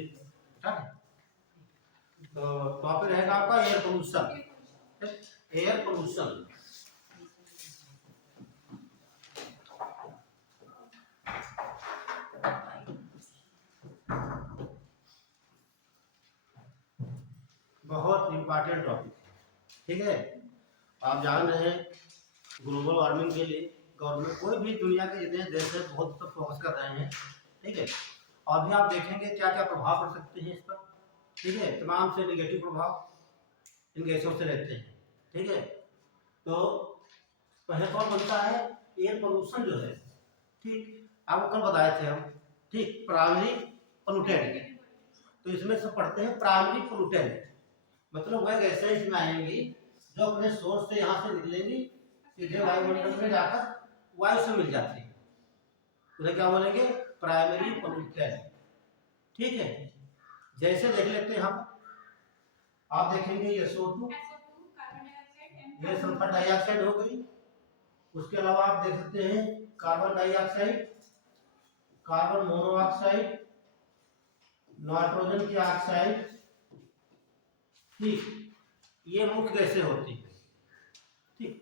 ठीक है। तो टॉपिक रहेगा आपका एयर पोल्यूशन। एयर पोल्यूशन बहुत इंपॉर्टेंट टॉपिक है, ठीक है। आप जान रहे हैं ग्लोबल वार्मिंग के लिए गवर्नमेंट कोई भी दुनिया के जितने देश है बहुत पर फोकस कर रहे हैं, ठीक है। और भी आप देखेंगे क्या क्या प्रभाव पड़ सकते हैं इस पर, ठीक है। तमाम से नेगेटिव प्रभाव इन गैसों से रहते हैं, ठीक है। तो पहले कौन बनता है एयर पोल्यूशन जो है, ठीक। आपको कल बताए थे हम, ठीक। प्राइमरी पोल्यूटेंट, तो इसमें से पढ़ते हैं प्राइमरी पोल्यूटेंट, मतलब वह गैसें इसमें आएंगी जो अपने सोर्स से यहाँ से निकलेंगी सीधे वायुमंडल में जाकर वायु से मिल जाती है, उसे क्या बोलेंगे प्राइमरी पोल्यूटेंट, ठीक है। जैसे देख लेते हैं हम, आप देखेंगे ये SO2 ये सल्फर डाइऑक्साइड हो गई। उसके अलावा आप देख सकते हैं carbon dioxide, carbon monoxide, nitrogen की ऑक्साइड, ठीक। ये मुख्य गैसें होती है, ठीक।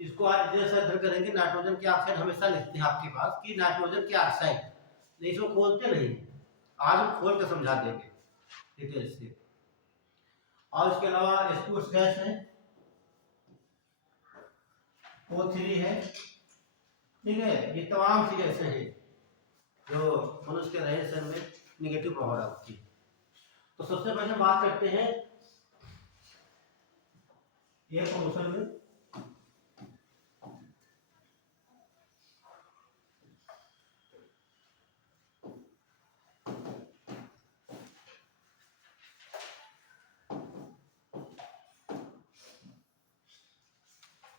इसको आज जैसे अध्ययन करेंगे नाइट्रोजन की ऑक्साइड हमेशा लिखते हैं आपके पास कि नाइट्रोजन की ऑक्साइड, नहीं इसको खोलते नहीं, आज हम खोल कर समझा देंगे डिटेल से। और इसके अलावा H2 गैस है, O3 है, ठीक है। ये तमाम सी गैसें हैं जो मनुष्य के रहन सहन में निगेटिव प्रभाव डालती है। तो सबसे पहले बात करते हैं एयर पोल्यूशन में।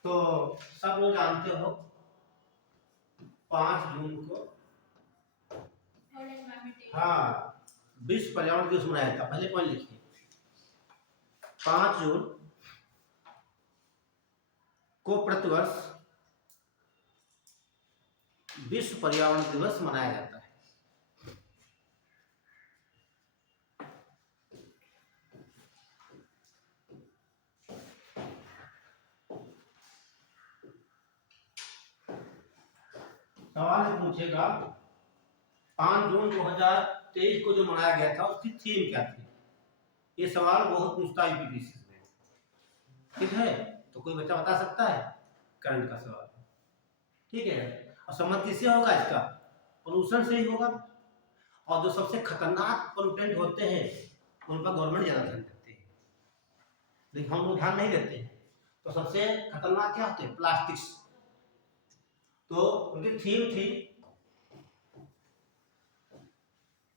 तो सब लोग जानते हो 5 जून को हाँ विश्व पर्यावरण दिवस मनाया था। पहले पॉइंट लिखिए 5 जून को प्रतिवर्ष विश्व पर्यावरण दिवस मनाया जाता है। सवाल पूछेगा 5 जून 2023 को जो मनाया गया था उसकी थीम क्या थी। ये सवाल बहुत पूछता है यूपीपीएससी में, ठीक है। तो कोई बच्चा बता सकता है करंट का सवाल, ठीक है। और संबंध किससे होगा इसका पोल्यूशन से ही होगा। और जो सबसे खतरनाक पोल्यूटेंट होते हैं उन पर गवर्नमेंट ज्यादा ध्यान देती है, लेकिन हम लोग ध्यान नहीं देते हैं। तो सबसे खतरनाक क्या होते हैं प्लास्टिक्स। तो उनकी थीम थी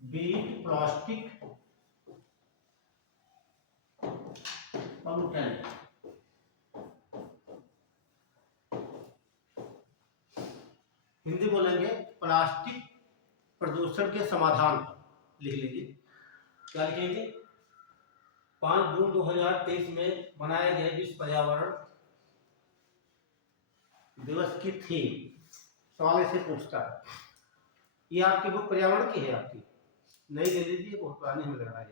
बीट प्लास्टिक पोल्यूटेंट। हिंदी बोलेंगे प्लास्टिक प्रदूषण के समाधान, लिख लीजिए क्या लिखेंगे। 5 जून 2023 में मनाया गया विश्व पर्यावरण दिवस की थीम। सवाल ऐसे पूछता है। ये आपकी बुक पर्यावरण की है, आपकी नई ले लीजिए, बहुत पुरानी हमें लग रहा है,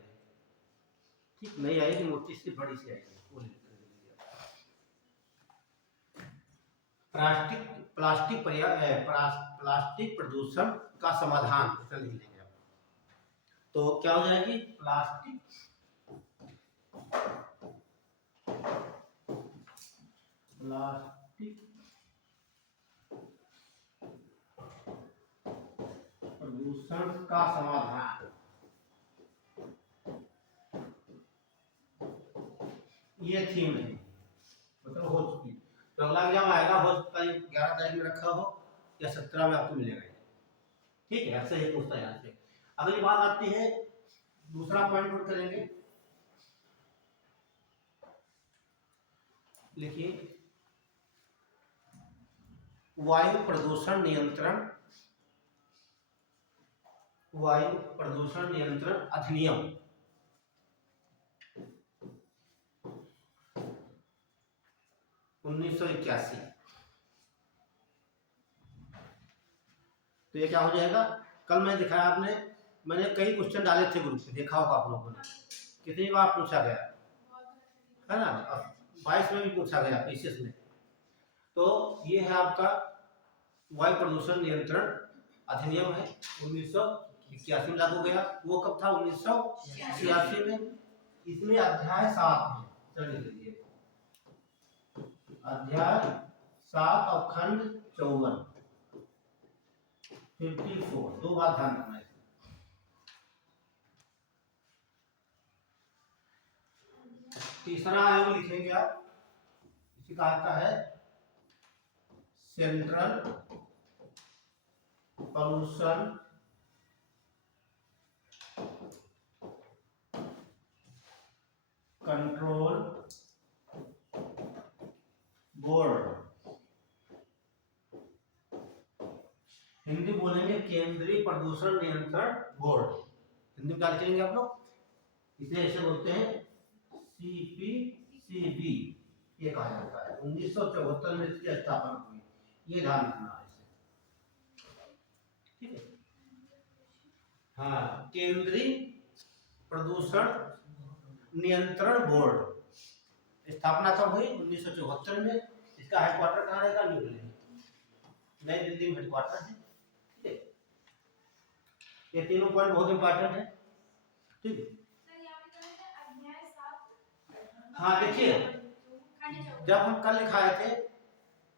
ठीक। नई आएगी मोटी सी बड़ी सी आएगी, वो ले लीजिए। प्लास्टिक प्लास्टिक प्लास्टिक प्रदूषण का समाधान लिख लेंगे आप। तो क्या हो जाएगी प्लास्टिक प्रदूषण का समाधान, ये थीम है, मतलब हो चुकी। तो अगला एग्जाम आएगा हो सकता है 11 तारीख में रखा हो या 17 में आपको मिलेगा, ठीक है। ऐसे ही पूछता है यहाँ से। अगली बात आती है, दूसरा पॉइंट नोट करेंगे, लिखिए वायु प्रदूषण नियंत्रण, वायु प्रदूषण नियंत्रण अधिनियम 1981। तो ये क्या हो जाएगा, कल मैं दिखाया आपने मैंने कई क्वेश्चन डाले थे ग्रुप पे, देखा होगा आप लोगों ने, कितनी बार पूछा गया है ना, 22 में भी पूछा गया पीसीएस में। तो ये है आपका वायु प्रदूषण नियंत्रण अधिनियम है, 1981 में लागू गया। वो कब था? 1986 में। इसमें अध्याय 7 है, चलिए देखिए अध्याय 7 और खंड 54, 54, दो बात ध्यान रखना है। तीसरा आयोग लिखेंगे आप, इसी का आता है central pollution control board, Hindi बोलेंगे केंद्रीय प्रदूषण नियंत्रण बोर्ड। हिंदी में क्या लिखेंगे आप लोग? इसे ऐसे बोलते हैं CPCB, ये कहा जाता है। 1974 में इसकी स्थापना हुई, ये ध्यान रखना है इसे, ठीक है। हाँ, केंद्रीय प्रदूषण नियंत्रण बोर्ड स्थापना कब हुई? 1974 में। इसका हेडक्वार्टर कहाँ रहेगा? न्यू दिल्ली, नई दिल्ली में हेडक्वार्टर है, ठीक है। ये तीनों पॉइंट बहुत इंपॉर्टेंट है, ठीक है। हाँ देखिए, जब हम कल लिखाए थे,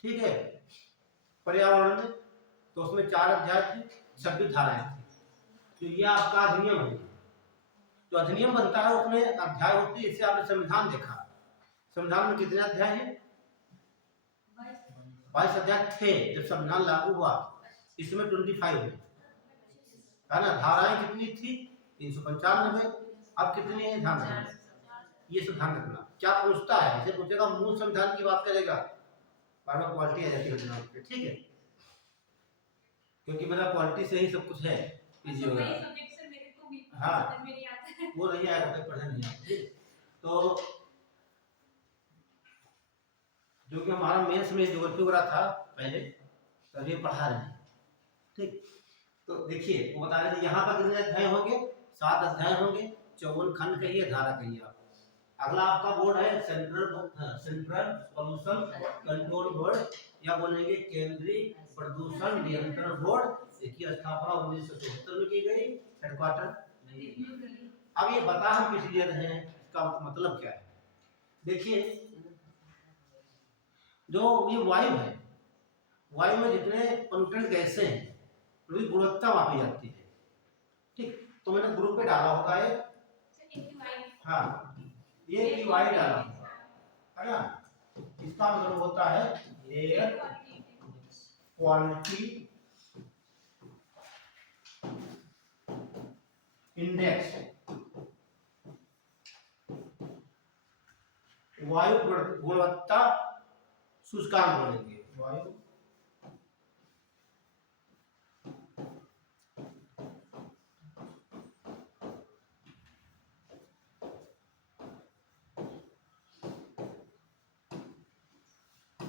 ठीक है, पर्यावरण में, तो उसमें 4 अध्याय थे, 26 धाराएं थी। तो ये आपका अधिनियम है, जो अधिनियम बनता है उसमें अध्याय होती है। इससे आपने संविधान देखा, संविधान में कितने अध्याय हैं? 22 अध्याय थे जब संविधान लागू हुआ। इसमें 25 है ना। धाराएं कितनी थी? 395। अब कितनी है? ध्यान रखना, ये सब ध्यान रखना। क्या पूछता है? इसे पूछेगा मूल संविधान की बात करेगा, बार क्वालिटी आ जाती है, ठीक है, क्योंकि मेरा क्वालिटी से ही सब कुछ है। हाँ, वो नहीं आएगा, कोई पढ़े नहीं आएगा। तो जो कि हमारा मेंस में ज्योग्राफी हो रहा था पहले, तभी पढ़ा रहे हैं, ठीक। तो देखिए वो बता रहे थे यहाँ पर कितने अध्याय होंगे? 7 अध्याय होंगे, 54 खंड कहिए, धारा कहिए आप। अगला आपका बोर्ड है सेंट्रल पॉल्यूशन कंट्रोल बोर्ड, या बोलेंगे केंद्रीय प्रदूषण नियंत्रण बोर्ड। इसकी स्थापना 1974 में की गई, हेडक्वार्टर। अब ये बता हम किस लिए रहे हैं, इसका मतलब क्या है? देखिए, जो ये वायु है, वायु में जितने पोल्यूटेंट गैसें हैं उनकी गुणवत्ता मापी जाती है, ठीक। तो मैंने ग्रुप पे डाला होगा ये, हाँ, ये AQI डाला होगा, है ना। इसका मतलब होता है एयर क्वालिटी इंडेक्स, वायु गुणवत्ता सूचकांक बोलेंगे, वायु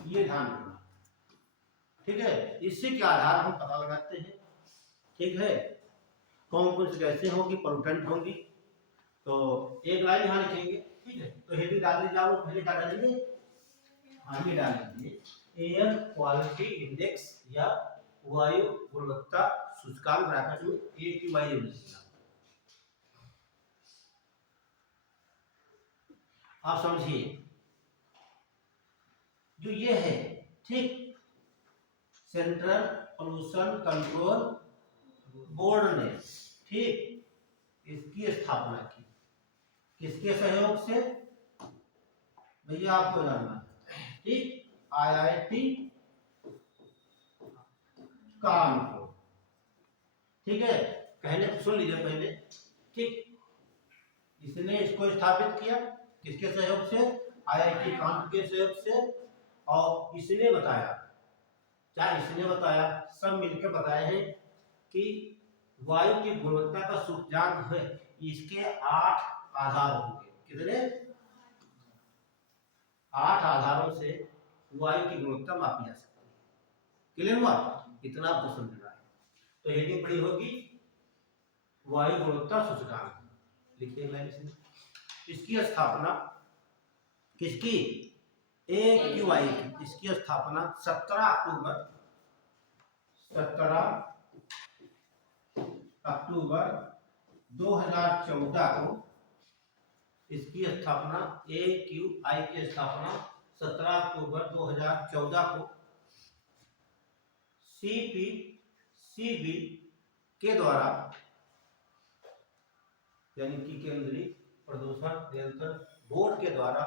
ये ध्यान रखना, ठीक है। इसी के आधार हम पता लगाते हैं, ठीक है, कौन कौन सी गैसें होंगी, पोल्यूटेंट होंगी। तो एक लाइन यहाँ लिखेंगे, ठीक है। तो हेडिंग डाल दीजिए आप, पहले क्या डालेंगे? आगे डाल दीजिए एयर क्वालिटी इंडेक्स या वायु गुणवत्ता सूचकांक, ब्रैकेट में AQI लिखना। आप समझिए, जो ये है, ठीक, सेंट्रल पॉल्यूशन कंट्रोल बोर्ड ने, ठीक, इसकी स्थापना की किसके सहयोग से? भैया आपको जानना है, ठीक, IIT कानपुर, ठीक है। कहने सुन लीजिए पहले, ठीक। इसने इसको स्थापित किया किसके सहयोग से? IIT कानपुर के सहयोग से। और इसने बताया, क्या इसने बताया? सब मिलकर बताए हैं कि वायु की गुणवत्ता का सूचकांक है, इसके 8 आधार होंगे। कितने? 8 आधारों से वायु की गुणवत्ता मापी जा सकती है। क्लियर हुआ? इतना आपको समझना है। तो हेडिंग बड़ी होगी वायु गुणवत्ता सूचकांक लिखिए लाइन से। इसकी स्थापना किसकी? AQI की। इसकी स्थापना 17 अक्टूबर 2014 को, इसकी स्थापना AQI की स्थापना 17 अक्टूबर 2014 को CPCB के द्वारा, यानी कि केंद्रीय प्रदूषण नियंत्रण बोर्ड के द्वारा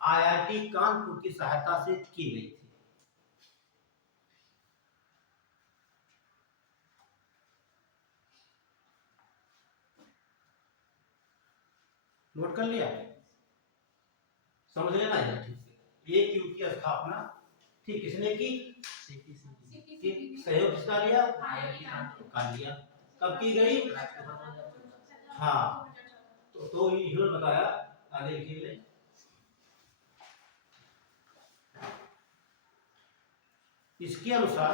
IIT कानपुर की सहायता से की गई थी। नोट कर लिया? समझ लेना है ठीक से। AQ की स्थापना ठीक किसने की? सहयोग किसका लिया? का लिया। कब की गई? हाँ, तो इन्होंने बताया, आगे लिखिए। इसके अनुसार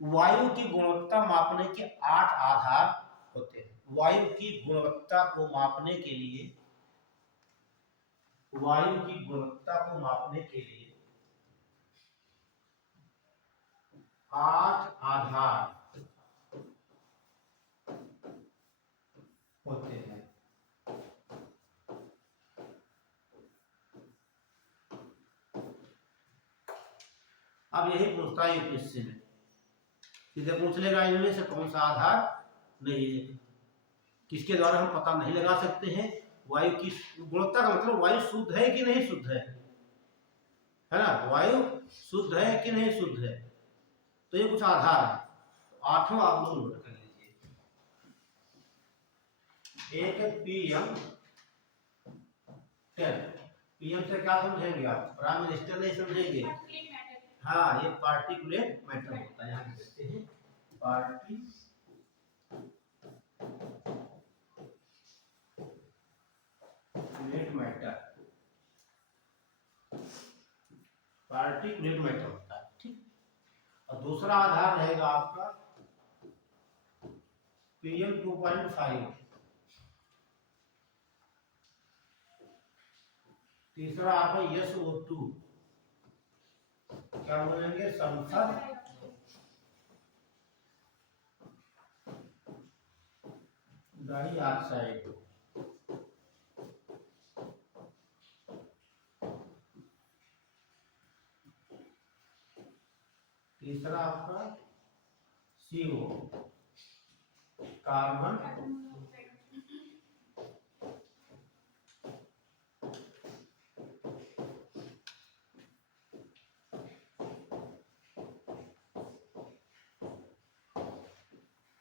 वायु की गुणवत्ता मापने के 8 आधार होते हैं। वायु की गुणवत्ता को मापने के लिए, वायु की गुणवत्ता को मापने के लिए 8 आधार होते हैं। अब यही पूछता है यूपीएससी में, सीधे पूछ लेगा इनमें से कौन सा आधार नहीं है, किसके द्वारा हम पता नहीं लगा सकते हैं वायु की गुणवत्ता का मतलब वायु शुद्ध है कि नहीं शुद्ध है ना? वायु शुद्ध है कि नहीं शुद्ध है, तो ये कुछ आधार है। आठों आप लोग नोट कर लीजिए। एक PM10। PM से क्या समझेंगे आप? प्राइम मिनिस्टर नहीं समझेंगे? हाँ, ये पार्टिकुलेट मैटर होता है। यहाँ देखते हैं पार्टिकुलेट मैटर होता है, ठीक। और दूसरा आधार रहेगा आपका PM2.5। तीसरा आपका SO2, क्या बोलेंगे? Sulphur dioxide. तीसरा आपका CO, कार्बन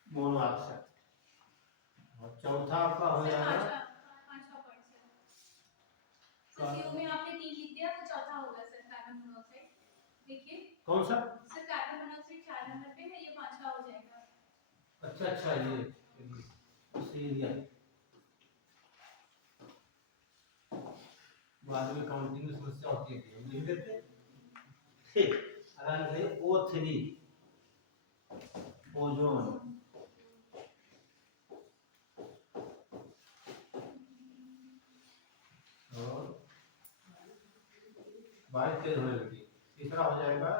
मोनोऑक्साइड। और चौथा आपका हो जाएगा कौन सा? सर कार्बन मोनोऑक्साइड 4 नंबर पे है, ये 5वां हो जाएगा। अच्छा, ये सही दिया। बाद में काउंटिंग में समस्या होती है, लिख देते। ठीक, अगर ये O3 ओजोन, और 22 होने लगी। तीसरा हो जाएगा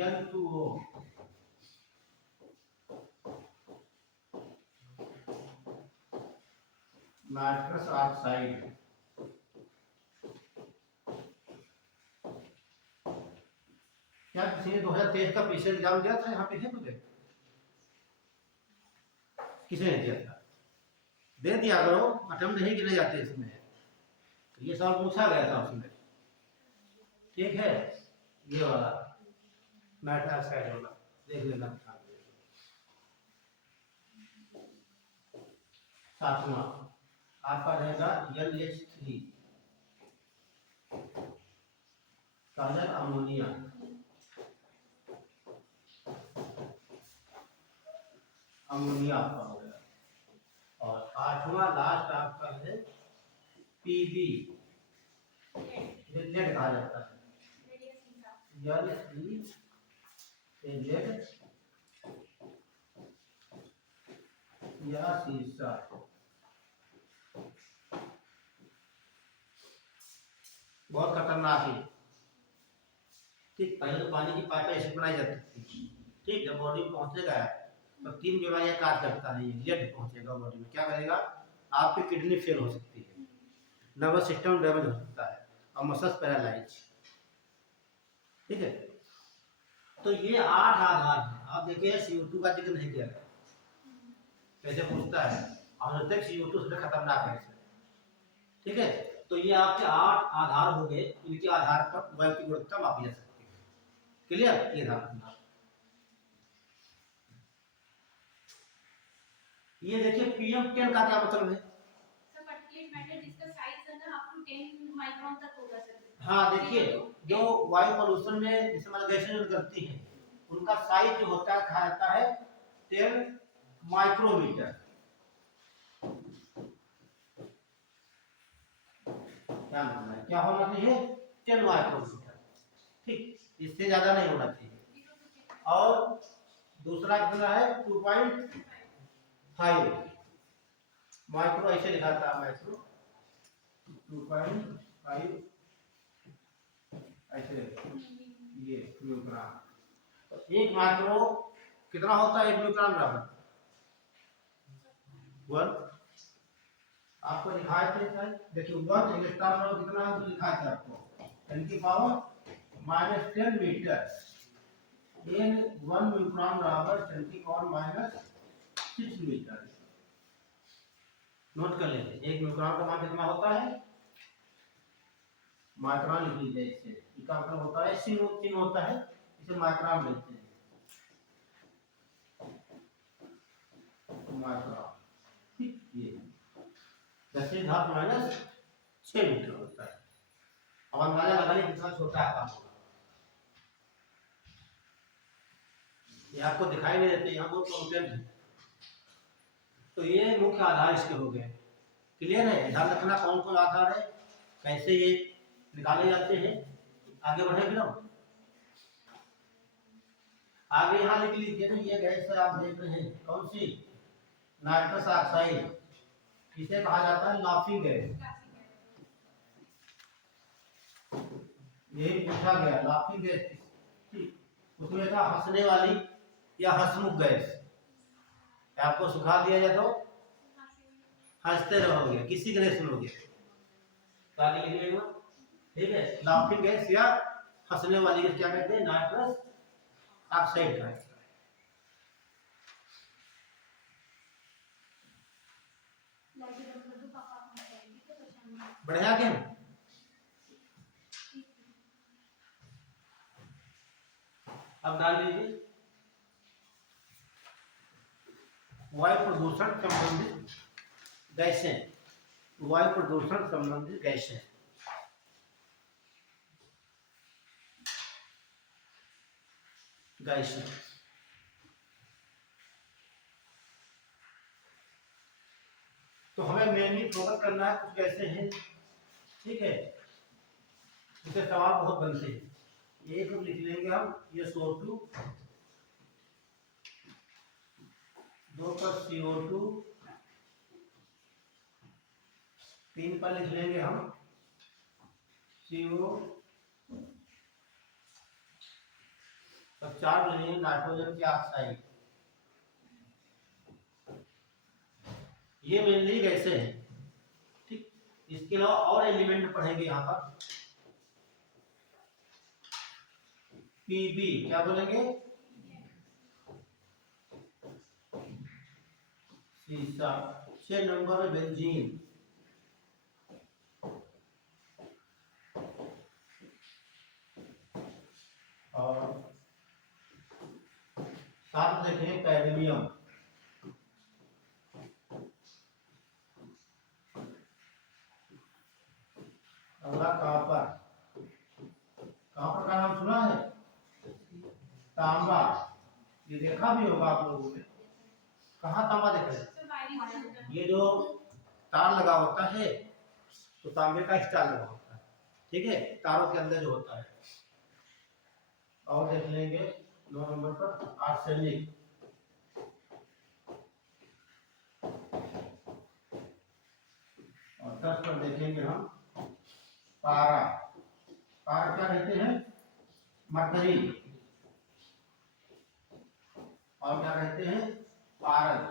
N2O, नाइट्रस ऑक्साइड। क्या किसी ने 2023 का पीछे एग्जाम दिया था? यहाँ पे है मुझे, किसी ने दिया था? दे दिया करो, अटेम्प्ट नहीं गिने जाते इसमें। ये सवाल पूछा गया था उसमें, ठीक है। ये वाला नाइट्रस ऑक्साइड वाला देख लेना। सातवां आपका रहेगा NH3, काजल अमोनिया। अमोनिया आपका हो गया। और आठवां लास्ट आपका है PB, लेड कहा जाता है। लेड या सीसा। बहुत खतरनाक है। ठीक, पहले तो पानी की पाइप ऐसे बनाई जाती थी। ठीक, जब बॉडी में पहुंचेगा तो 3 बीमारियां काट सकता है। ये ब्लड पहुंचेगा बॉडी में, क्या करेगा, आपकी किडनी फेल हो सकती है, नर्वस सिस्टम डैमेज हो सकता है और मसल्स पैरालाइज। ठीक है, तो ये 8 आधार है। आप देखिए CO2 का जिक्र नहीं किया, कैसे पूछता है, अमृतक CO2 सबसे खतरनाक है। ठीक है, तो ये आपके 8 आधार हो गए, इनके आधार पर वायु की गुणवत्ता मापी जा सकती है। क्लियर? ये ध्यान, ये देखिए PM10 का क्या मतलब है? सर पार्टिकुलेट मैटर जिसका साइज है ना अप टू 10 माइक्रोन तक होगा सर। हाँ, देखिए जो वायु प्रदूषण में जैसे मतलब गैसें जो निकलती हैं, उनका साइज जो होता है कहा जाता है 10 माइक्रोमीटर। क्या होना है, क्या होना चाहिए, 10 माइक्रोमीटर। ठीक, इससे ज्यादा नहीं होना चाहिए। और दूसरा कितना है, 2.5 माइक्रो, ऐसे लिखा था माइक्रो, 2.5 ऐसे ये मिलीग्राम। तो 1 माइक्रो कितना होता है, 1 मिलीग्राम बराबर 1। आपको लिखाए थे सर, देखिए 1 इलेक्ट्रॉन बराबर कितना है, लिखा था आपको 10 की पावर -10 मीटर। 1 मिलीग्राम बराबर 10 की पावर -6 मीटर। नोट कर लेते, 1 मिलीग्राम का मान कितना होता है, माइक्रोन लिख लीजिए। इससे इसका मतलब होता है चिन्ह होता है, इसे माइक्रोन लिखते हैं, माइक्रोन। ठीक, ये 10⁻⁶ मीटर होता है। अब अंदाजा लगाइए कितना छोटा है काम होगा। ये आपको दिखाई नहीं देते, यहाँ बहुत कॉन्टेंट है। तो ये मुख्य आधार इसके हो गए। क्लियर है? ध्यान रखना कौन कौन आधार है, कैसे ये निकाले जाते हैं। आगे बढ़े फिर हम आगे यहाँ लिख लीजिए ना, ये गैस आप देख रहे हैं कौन सी, नाइट्रस ऑक्साइड। इसे कहा जाता है लाफिंग गैस। यही पूछा गया, लाफिंग गैस। ठीक, उसमें था हंसने वाली या हंसमुख गैस। आपको सुखा दिया जाए तो हंसते रहोगे, किसी के नहीं सुनोगे। तो आगे लिखिएगा, ठीक है, लाफिंग गैस या हंसने वाली गैस क्या कहते हैं, नाइट्रस ऑक्साइड का। बढ़िया क्या, अब डाल लीजिए वायु प्रदूषण संबंधित गैसें। वायु प्रदूषण संबंधित गैसें, गैसें तो हमें मेनली फोकस करना है कुछ गैसें हैं। ठीक है, इससे सवाल बहुत बनते हैं। एक लिख लेंगे हम, ये SO2, 2 पर CO2, 3 पर लिख लेंगे हम CO, और 4 लेंगे नाइट्रोजन की ऑक्साइड। ये मेनली गैसें हैं। ठीक, इसके अलावा और एलिमेंट पढ़ेंगे यहाँ पर, PB क्या बोलेंगे, सीसा। 6 नंबर में बेंजीन, और 7 देखें कैडमियम, अगला कॉपर। कॉपर का नाम सुना है, तांबा, ये देखा भी होगा आप लोगों ने। कहाँ तांबा देखा है, ये जो तार लगा होता है तो तांबे का स्टार लगा होता है। ठीक है, तारों के अंदर जो होता है। और देख लेंगे 9 नंबर पर आर्सेनिक, 10 पर देखेंगे हम पारा। पारा क्या कहते हैं? मरकरी। और क्या कहते हैं? पारद।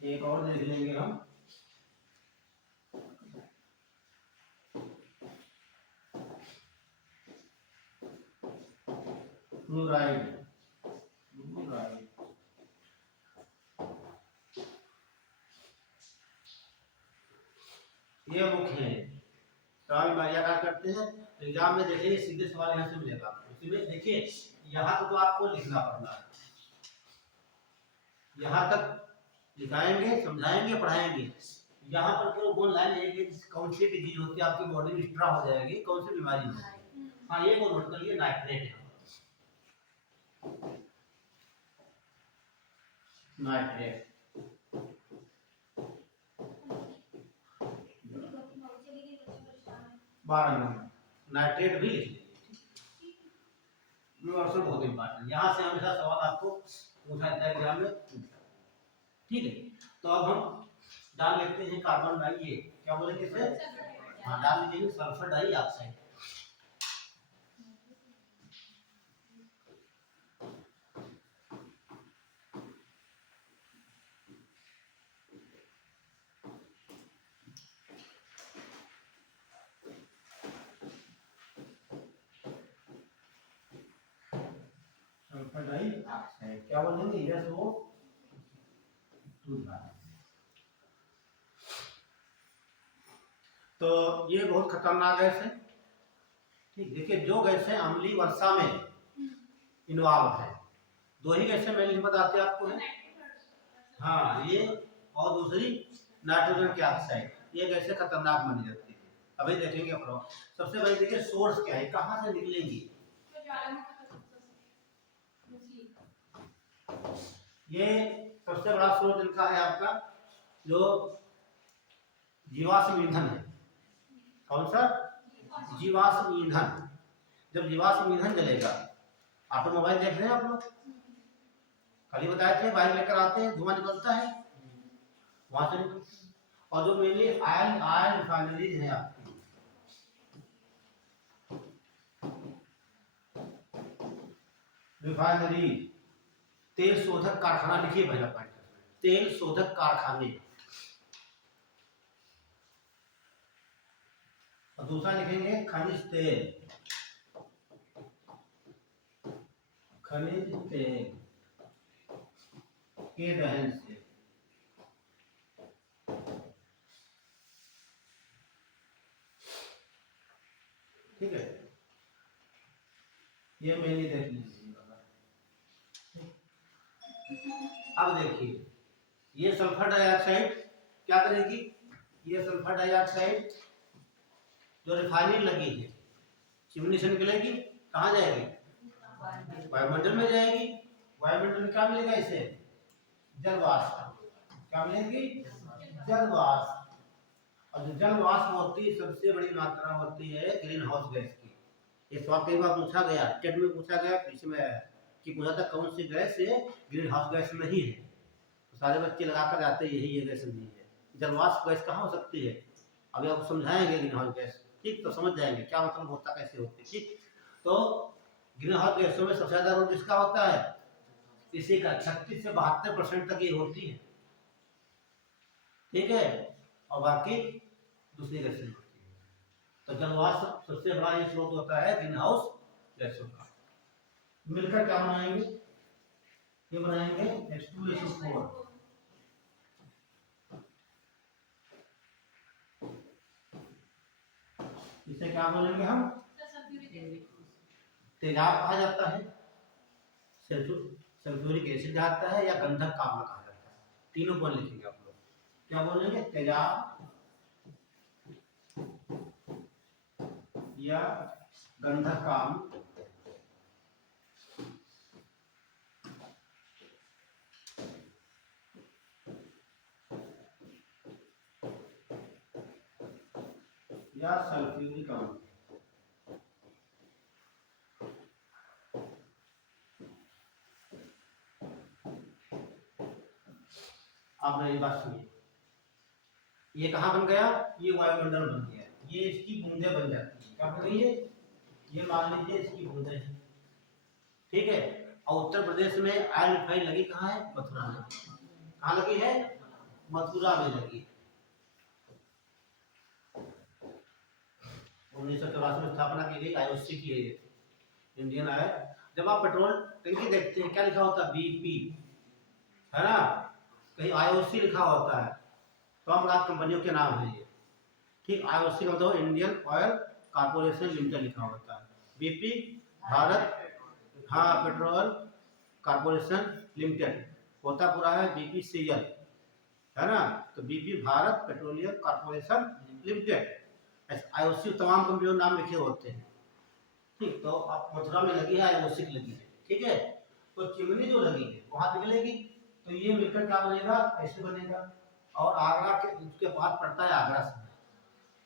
एक और देख लेंगे हम, फ्लोराइड। फ्लोराइड। ये मुख्य है। सवाल में क्या करते हैं एग्जाम में, देखिए सीधे सवाल यहाँ से मिलेगा आपको। इसमें देखिए यहाँ तो आपको लिखना पड़ना है, यहाँ तक लिखाएंगे, समझाएंगे, पढ़ाएंगे। यहाँ पर केवल वो लाइन है कौन सी डिजीज होती है आपकी बॉडी में स्ट्रा हो जाएगी, कौन सी बीमारी है। हाँ ये को नोट कर लिए, नाइट्रेट है। Nitrate 12 number. नाइट्रेट भी लिख लीजिए, बहुत इंपॉर्टेंट। यहाँ से हमेशा सवाल आपको पूछा जाता है एग्जाम में। ठीक है, तो अब हम डाल लेते हैं कार्बन डाई, ये क्या बोलेंगे इसे? हाँ डाल लीजिए sulphur dioxide. Sulphur dioxide क्या बोलेंगे? तो ये बहुत खतरनाक गैस है। ठीक, देखिए जो गैसें अम्लीय वर्षा में इन्वॉल्व है, दो ही गैसें मैंने बताते आपको है। हाँ ये, और दूसरी नाइट्रोजन की ऑक्साइड। ये गैसें खतरनाक मानी जाती है। अभी देखेंगे अपना सबसे पहले देखिए सोर्स क्या है, कहाँ से निकलेंगी। ये सबसे बड़ा स्रोत इनका है आपका जो जीवाश्म ईंधन है। कौन सा? जीवाश्म ईंधन। जब जीवाश्म ईंधन जलेगा, ऑटोमोबाइल देख रहे हैं आप लोग, कल ही बताए थे, बाइक लेकर आते हैं, धुआं निकलता है वहां से। और जो मेनली ऑयल रिफाइनरीज है आपकी, रिफाइनरी, तेल शोधक कारखाना, लिखिए पहला पॉइंट, तेल शोधक कारखाने। और दूसरा लिखेंगे खनिज तेल, खनिज तेल के दहन से। ठीक है, ये मैंने देख लीजिए। अब देखिए ये सल्फर डाइऑक्साइड क्या करेगी? ये सल्फर डाइऑक्साइड जो रिफाइनरी लगी है, चिमनी से निकलेगी, कहाँ जाएगी? वायुमंडल में जाएगी। वायुमंडल में क्या मिलेगा इसे? जलवाष्प। क्या मिलेगी? जलवाष्प। और जो जलवाष्प होती है सबसे बड़ी मात्रा होती है ग्रीन हाउस गैस की। ये सवाल कई बार पूछा गया, टेट में पूछा गया, पीछे में कि पूछा था कौन सी गैस है ग्रीन हाउस गैस नहीं है, तो सारे बच्चे लगा कर जाते हैं यही ये गैस नहीं है। जलवाष्प गैस कहाँ हो सकती है? अभी आपको समझाएंगे ग्रीन हाउस गैस, ठीक, तो समझ जाएंगे क्या मतलब होता, कैसे होती है। ठीक, तो ग्रीन हाउस गैसों में सबसे ज्यादा रोल किसका होता है? इसी का 36 से 72% तक ये होती है। ठीक है, और बाकी दूसरी गैसें होती है। तो जलवाष्प सबसे बड़ा ये स्रोत होता है ग्रीन हाउस गैसों का। मिलकर क्या बनाएंगे? ये बनाएंगे H2SO4। इसे क्या बोलेंगे हम? तेजाब कहा जाता है, सल्फ्यूरिक एसिड आता है, या गंधक काम्ल कहा जाता है। तीनों पॉइंट लिखेंगे आप लोग। क्या बोलेंगे? तेजाब या गंधक काम्ल। या सल्फ्यूरिक अम्ल। आप मेरी बात सुनिए, ये कहाँ बन गया, ये वायुमंडल बन गया, ये इसकी बूंदे बन जाती है, क्या बन गई है, ये मान लीजिए इसकी बूंदे हैं, ठीक है। और उत्तर प्रदेश में ऑयल रिफाइन लगी कहाँ है, मथुरा में। कहाँ लगी है, मथुरा में लगी है। 1984 में स्थापना की गई, आईओसी की है ये, इंडियन ऑयल। जब आप पेट्रोल टंकी देखते हैं क्या लिखा होता है, बीपी, है ना, कहीं आईओसी लिखा होता है, तो हम बात कंपनियों के नाम है ये, ठीक। आईओसी का मतलब इंडियन ऑयल कॉर्पोरेशन लिमिटेड लिखा होता है, बीपी भारत, हाँ, पेट्रोल कॉर्पोरेशन लिमिटेड होता पूरा है बीपीसीएल, है ना। तो BP Bharat petroleum corporation limited, IOC तमाम कंपनियों नाम लिखे होते हैं, ठीक। तो अब मथुरा में लगी है, आईओसी की लगी है, ठीक है। तो चिमनी जो लगी है वहां निकलेगी, तो ये मिलकर क्या बनेगा, ऐसे बनेगा। और आगरा के उसके बाद पड़ता है आगरा से,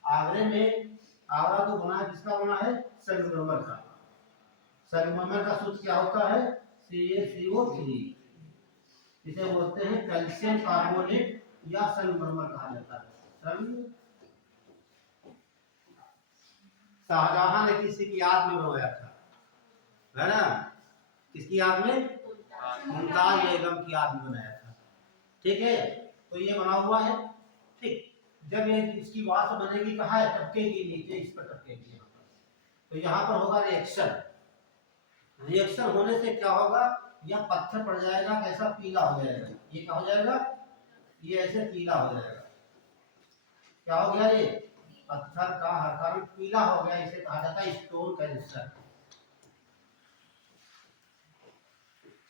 आगरे में आगरा जो बना है, किसका बना है, संगमरमर का। संगमरमर का सूत्र क्या होता है, CaCO3, इसे बोलते हैं कैल्शियम कार्बोनेट या संगमरमर कहा जाता है। शाहजहां ने किसी की याद में बनवाया था, है ना, किसकी याद में, मुमताज बेगम की याद में बनाया था, ठीक है। तो ये बना हुआ है, ठीक। जब ये इसकी वाष्प बनेगी कहाँ है, टपकेगी नीचे, इस पर टपकेगी यहाँ पर, तो यहाँ पर होगा रिएक्शन। रिएक्शन होने से क्या होगा, यह पत्थर पड़ जाएगा, कैसा, पीला हो जाएगा, ये क्या हो जाएगा, ये ऐसे पीला हो जाएगा, क्या हो गया, ये पत्थर का हल्का भी पीला हो गया, इसे कहा जाता है स्टोन कैंसर।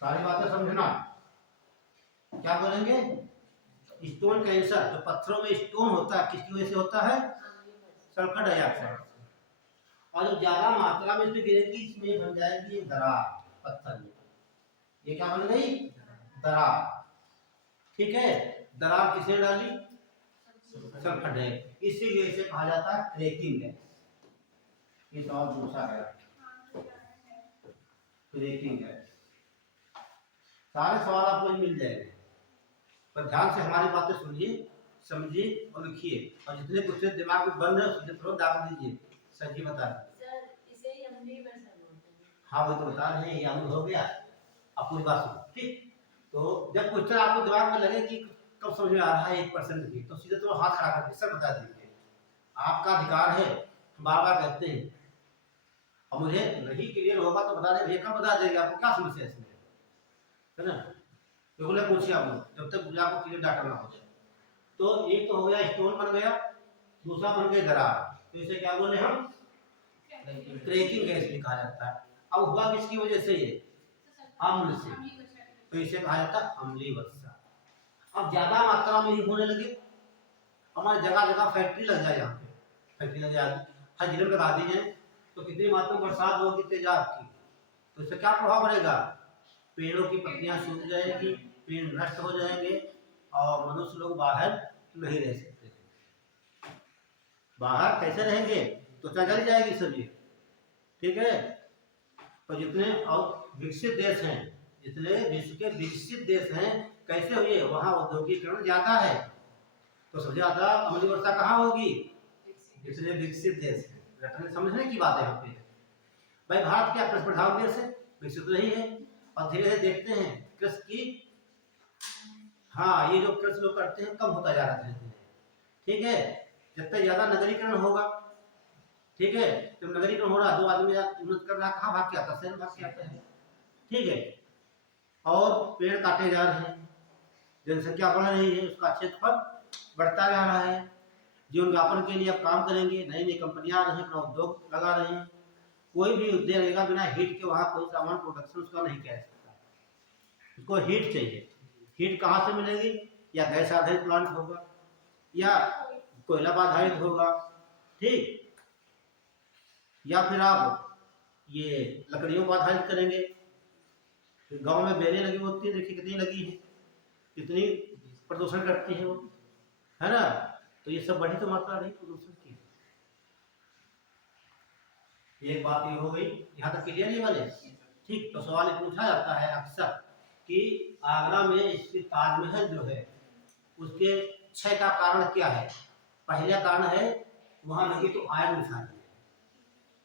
सारी बातें समझना, क्या बोलेंगे, स्टोन कैंसर। तो पत्थरों में स्टोन होता है, किसकी वजह से होता है, सल्फर डाइऑक्साइड। और जब ज्यादा मात्रा में इसमें गिरेगी, इसमें बन जाएगी दरार पत्थर में, ये क्या बन गई, दरार, ठीक है। दरार किसने डाली, सल्फर डाइऑक्साइड, इसीलिए इसे कहा जाता है क्रैकिंग गैस। ये सवाल पूछा गया, क्रैकिंग गैस। सारे सवाल आपको मिल जाएंगे, पर ध्यान से हमारी बातें सुनिए, समझिए और लिखिए, और जितने क्वेश्चन दिमाग में बन रहे हैं उसके तुरंत दाग दीजिए। सर जी बता रहे सर, इसे ही अम्लीय वर्षा बोलते हैं। हाँ, वो तो बता रहे हैं, ये अम्ल हो गया। आप पूरी बात सुनो, ठीक। तो जब क्वेश्चन आपको दिमाग में लगे कि कब समझ में आ रहा है 1% भी, तो सीधे तो हाथ खड़ा करके सर बता दीजिए, आपका अधिकार है, बार बार कहते हैं। और मुझे नहीं क्लियर होगा तो बता दें, कब बता देंगे, आपको क्या समस्या है इसमें, है ना। रेगुलर पूछिए आप लोग, जब तक मुझे आपको क्लियर डाटा ना हो जाए। तो एक तो हो गया स्टोन बन गया, दूसरा बन गया दरार, तो इसे क्या बोले हम, क्रैकिंग गैस भी कहा जाता है। अब हुआ किसकी वजह से, ये अम्ल से, तो इसे कहा जाता है अम्लीय वर्षा। अब ज्यादा मात्रा में ही होने लगे, हमारे जगह जगह फैक्ट्री लग जाए, यहाँ पे फैक्ट्री लग जाए, हर जिले में लगा दी जाए, तो कितनी मात्रा में बरसात होगी तेजाब की, तो इससे क्या प्रभाव पड़ेगा, पेड़ों की पत्तियां सूख जाएगी, पेड़ नष्ट हो जाएंगे, और मनुष्य लोग बाहर नहीं रह सकते। बाहर कैसे रहेंगे, तो जल जाएगी सभी, ठीक है। तो जितने और विकसित देश हैं, जितने विश्व के विकसित देश हैं, कैसे हुए, वहां औद्योगिकीकरण ज्यादा है, तो सबसे ज्यादा अम्लीय वर्षा कहाँ होगी, जितने विकसित देश हैं। रटने समझने की बात है यहाँ पे। भाई भारत क्या कृषि प्रधान देश है, विकसित नहीं है, और धीरे धीरे देखते हैं कृषि की, हाँ, ये जो कृषि लोग करते हैं कम होता जा रहा है धीरे धीरे, ठीक है। जितना ज्यादा नगरीकरण होगा, ठीक है, तो नगरीकरण हो रहा, दो आदमी उन्नत कर रहा, कहाँ भाग के आता, शहर भाग के आता है, ठीक है। और पेड़ काटे जा रहे हैं, जनसंख्या बढ़ रही है, उसका क्षेत्रफल बढ़ता जा रहा है, जीवन यापन के लिए अब काम करेंगे, नई नई कंपनियां आ रही हैं, अपना उद्योग लगा रही हैं। कोई भी उद्योग रहेगा बिना हीट के वहाँ कोई सामान प्रोडक्शन उसका नहीं किया जा सकता, उसको हीट चाहिए। हीट कहाँ से मिलेगी, या गैस आधारित प्लांट होगा, या कोयला आधारित होगा, ठीक, या फिर आप ये लकड़ियों को आधारित करेंगे। गांव में बेलें लगी होती है, देखिए कितनी लगी है, कितनी प्रदूषण करती है वो, है ना। तो ये सब बड़ी तो मात्रा नहीं प्रदूषण की। एक बात ये हो गई, यहाँ तक क्लियर नहीं वाले, ठीक। तो सवाल पूछा जाता है अक्सर कि आगरा में इसकी ताजमहल जो है उसके क्षय का कारण क्या है? पहला कारण है वहां लगी तो आयरन मिसाली,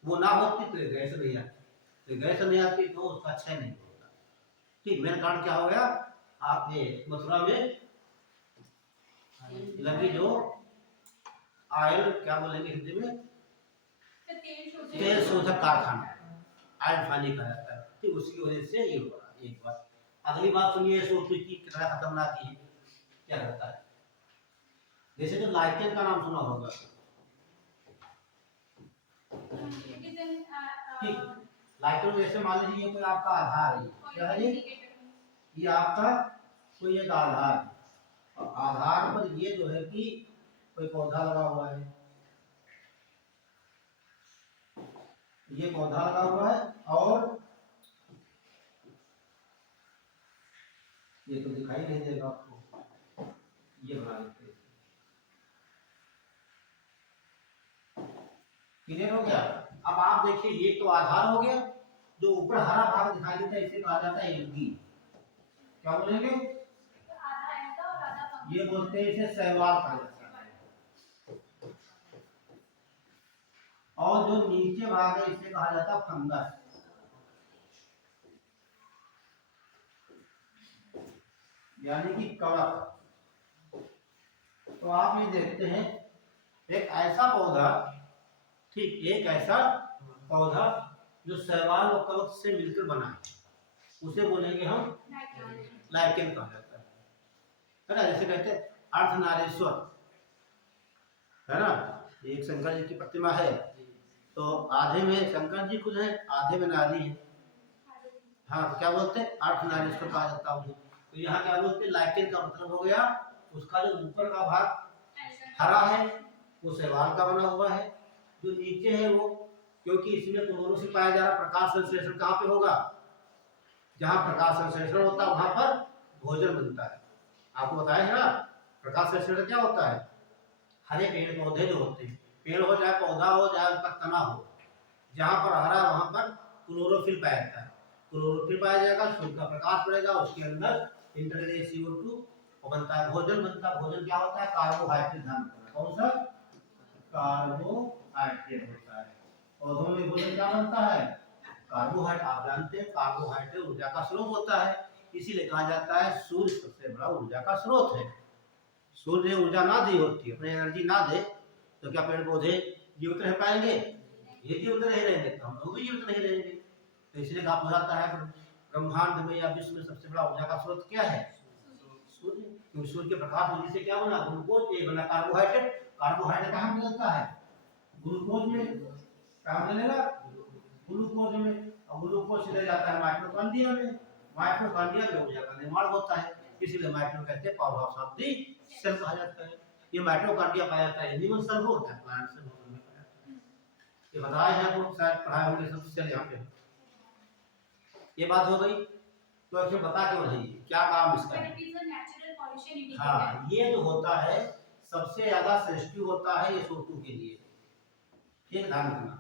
वो ना होती तो गैस नहीं आती, तो गैस नहीं आती तो उसका क्षय नहीं होता। ठीक, मेन कारण क्या हो गया? आपने मथुरा में लगी जो आयल, क्या बोलेंगे हिंदी में, तेल शोधक कारखाना, आयल फानी कहा जाता है। ठीक, उसकी वजह से ये हो रहा है। एक बात। अगली बात सुनिए, सोचो कि कितना खतरनाक है, क्या करता है। जैसे जो लाइकेन का नाम सुना होगा, ठीक, लाइकेन जैसे मान लीजिए ये कोई आपका आधार है, क्या है ये आपका कोई एक आधार है, और आधार पर ये जो है कि कोई पौधा लगा हुआ है, ये पौधा लगा हुआ है, और ये तो दिखाई नहीं देगा आपको, ये बना लेते हैं। क्लियर हो गया? अब आप देखिए, ये तो आधार हो गया, जो ऊपर हरा भाग दिखाई देता है इसे कहा जाता है एल्गी। क्या बोलेंगे? ये बोलते हैं, इसे शैवाल कहा जाता है। और जो नीचे भाग है इसे कहा जाता है फंगस। यानी कि कवक। तो आप ये देखते हैं, एक ऐसा पौधा, ठीक, एक ऐसा पौधा जो शैवाल और कवक से मिलकर बना है, उसे बोलेंगे हम लाइकेन कहा जाता है ना। जैसे कहते हैं अर्धनारीश्वर, है ना, एक शंकर जी की प्रतिमा है, तो आधे में शंकर जी खुद है, आधे में नारी है। हाँ, तो क्या बोलते हैं? अर्धनारीश्वर कहा जाता है। तो यहाँ क्या बोलते हैं? लाइकेन का मतलब हो गया उसका जो ऊपर का भाग हरा है वो शैवाल का बना हुआ है, जो नीचे है वो, क्योंकि इसमें क्लोरोफिल पाया जा रहा है, प्रकाश संश्लेषण कहाँ पे होगा? जहाँ प्रकाश संश्लेषण होता है वहां पर भोजन बनता है। आपको बताया है ना, प्रकाश संश्लेषण क्या होता है? हरे पेड़ पौधे जो होते हैं, पेड़ हो चाहे पौधा हो चाहे उसका तना हो, जहाँ पर हरा वहां पर क्लोरोफिल पाया जाता है। क्लोरोफिल पाया जाएगा, सूर्य का प्रकाश पड़ेगा, उसके अंदर इंटरग्रेट CO2 बनता है, भोजन बनता है। भोजन क्या होता है? कार्बोहाइड्रेट। ध्यान रखना, कौन सा? कार्बोहाइड्रेट होता है। पौधों में भोजन क्या बनता है? कार्बोहाइड्रेट। आप जानते हैं कार्बोहाइड्रेट ऊर्जा का स्रोत होता है, इसीलिए कहा जाता है सूर्य सबसे बड़ा ऊर्जा का स्रोत है। सूर्य ऊर्जा ना दी होती, अपनी एनर्जी ना दे, तो क्या पेड़ पौधे जीवित रह पाएंगे? ये जीवित नहीं रहेंगे तो हम लोग भी जीवित नहीं रहेंगे। तो इसलिए कहा जाता है ब्रह्मांड में या विश्व में सबसे बड़ा ऊर्जा का स्रोत क्या है? सूर्य। क्योंकि सूर्य के प्रकाश वजह से क्या बना? ग्लूकोज, ये बना कार्बोहाइड्रेट। कार्बोहाइड्रेट कहाँ मिलता है? ग्लूकोज में। कहाँ मिलेगा? ग्लूकोज में। और ग्लूकोज सीधे जाता है माइटोकॉन्ड्रिया में, माइटोकॉन्ड्रिया में ऊर्जा का निर्माण होता है, इसीलिए माइटो कहते हैं power house of the cell कहा जाता है। ये माइटोकॉन्ड्रिया पाया जाता है एनिमल सेल में, होता है प्लांट सेल में पाया जाता है। ये बताया है आपको, शायद पढ़ाए होंगे सब सेल यहाँ पे। ये बात हो गई, तो ऐसे बता क्यों रही है, क्या काम इसका है? हाँ, ये जो होता है सबसे ज्यादा सेंसिटिव होता है ये CO2 के लिए। ठीक, ध्यान रखना।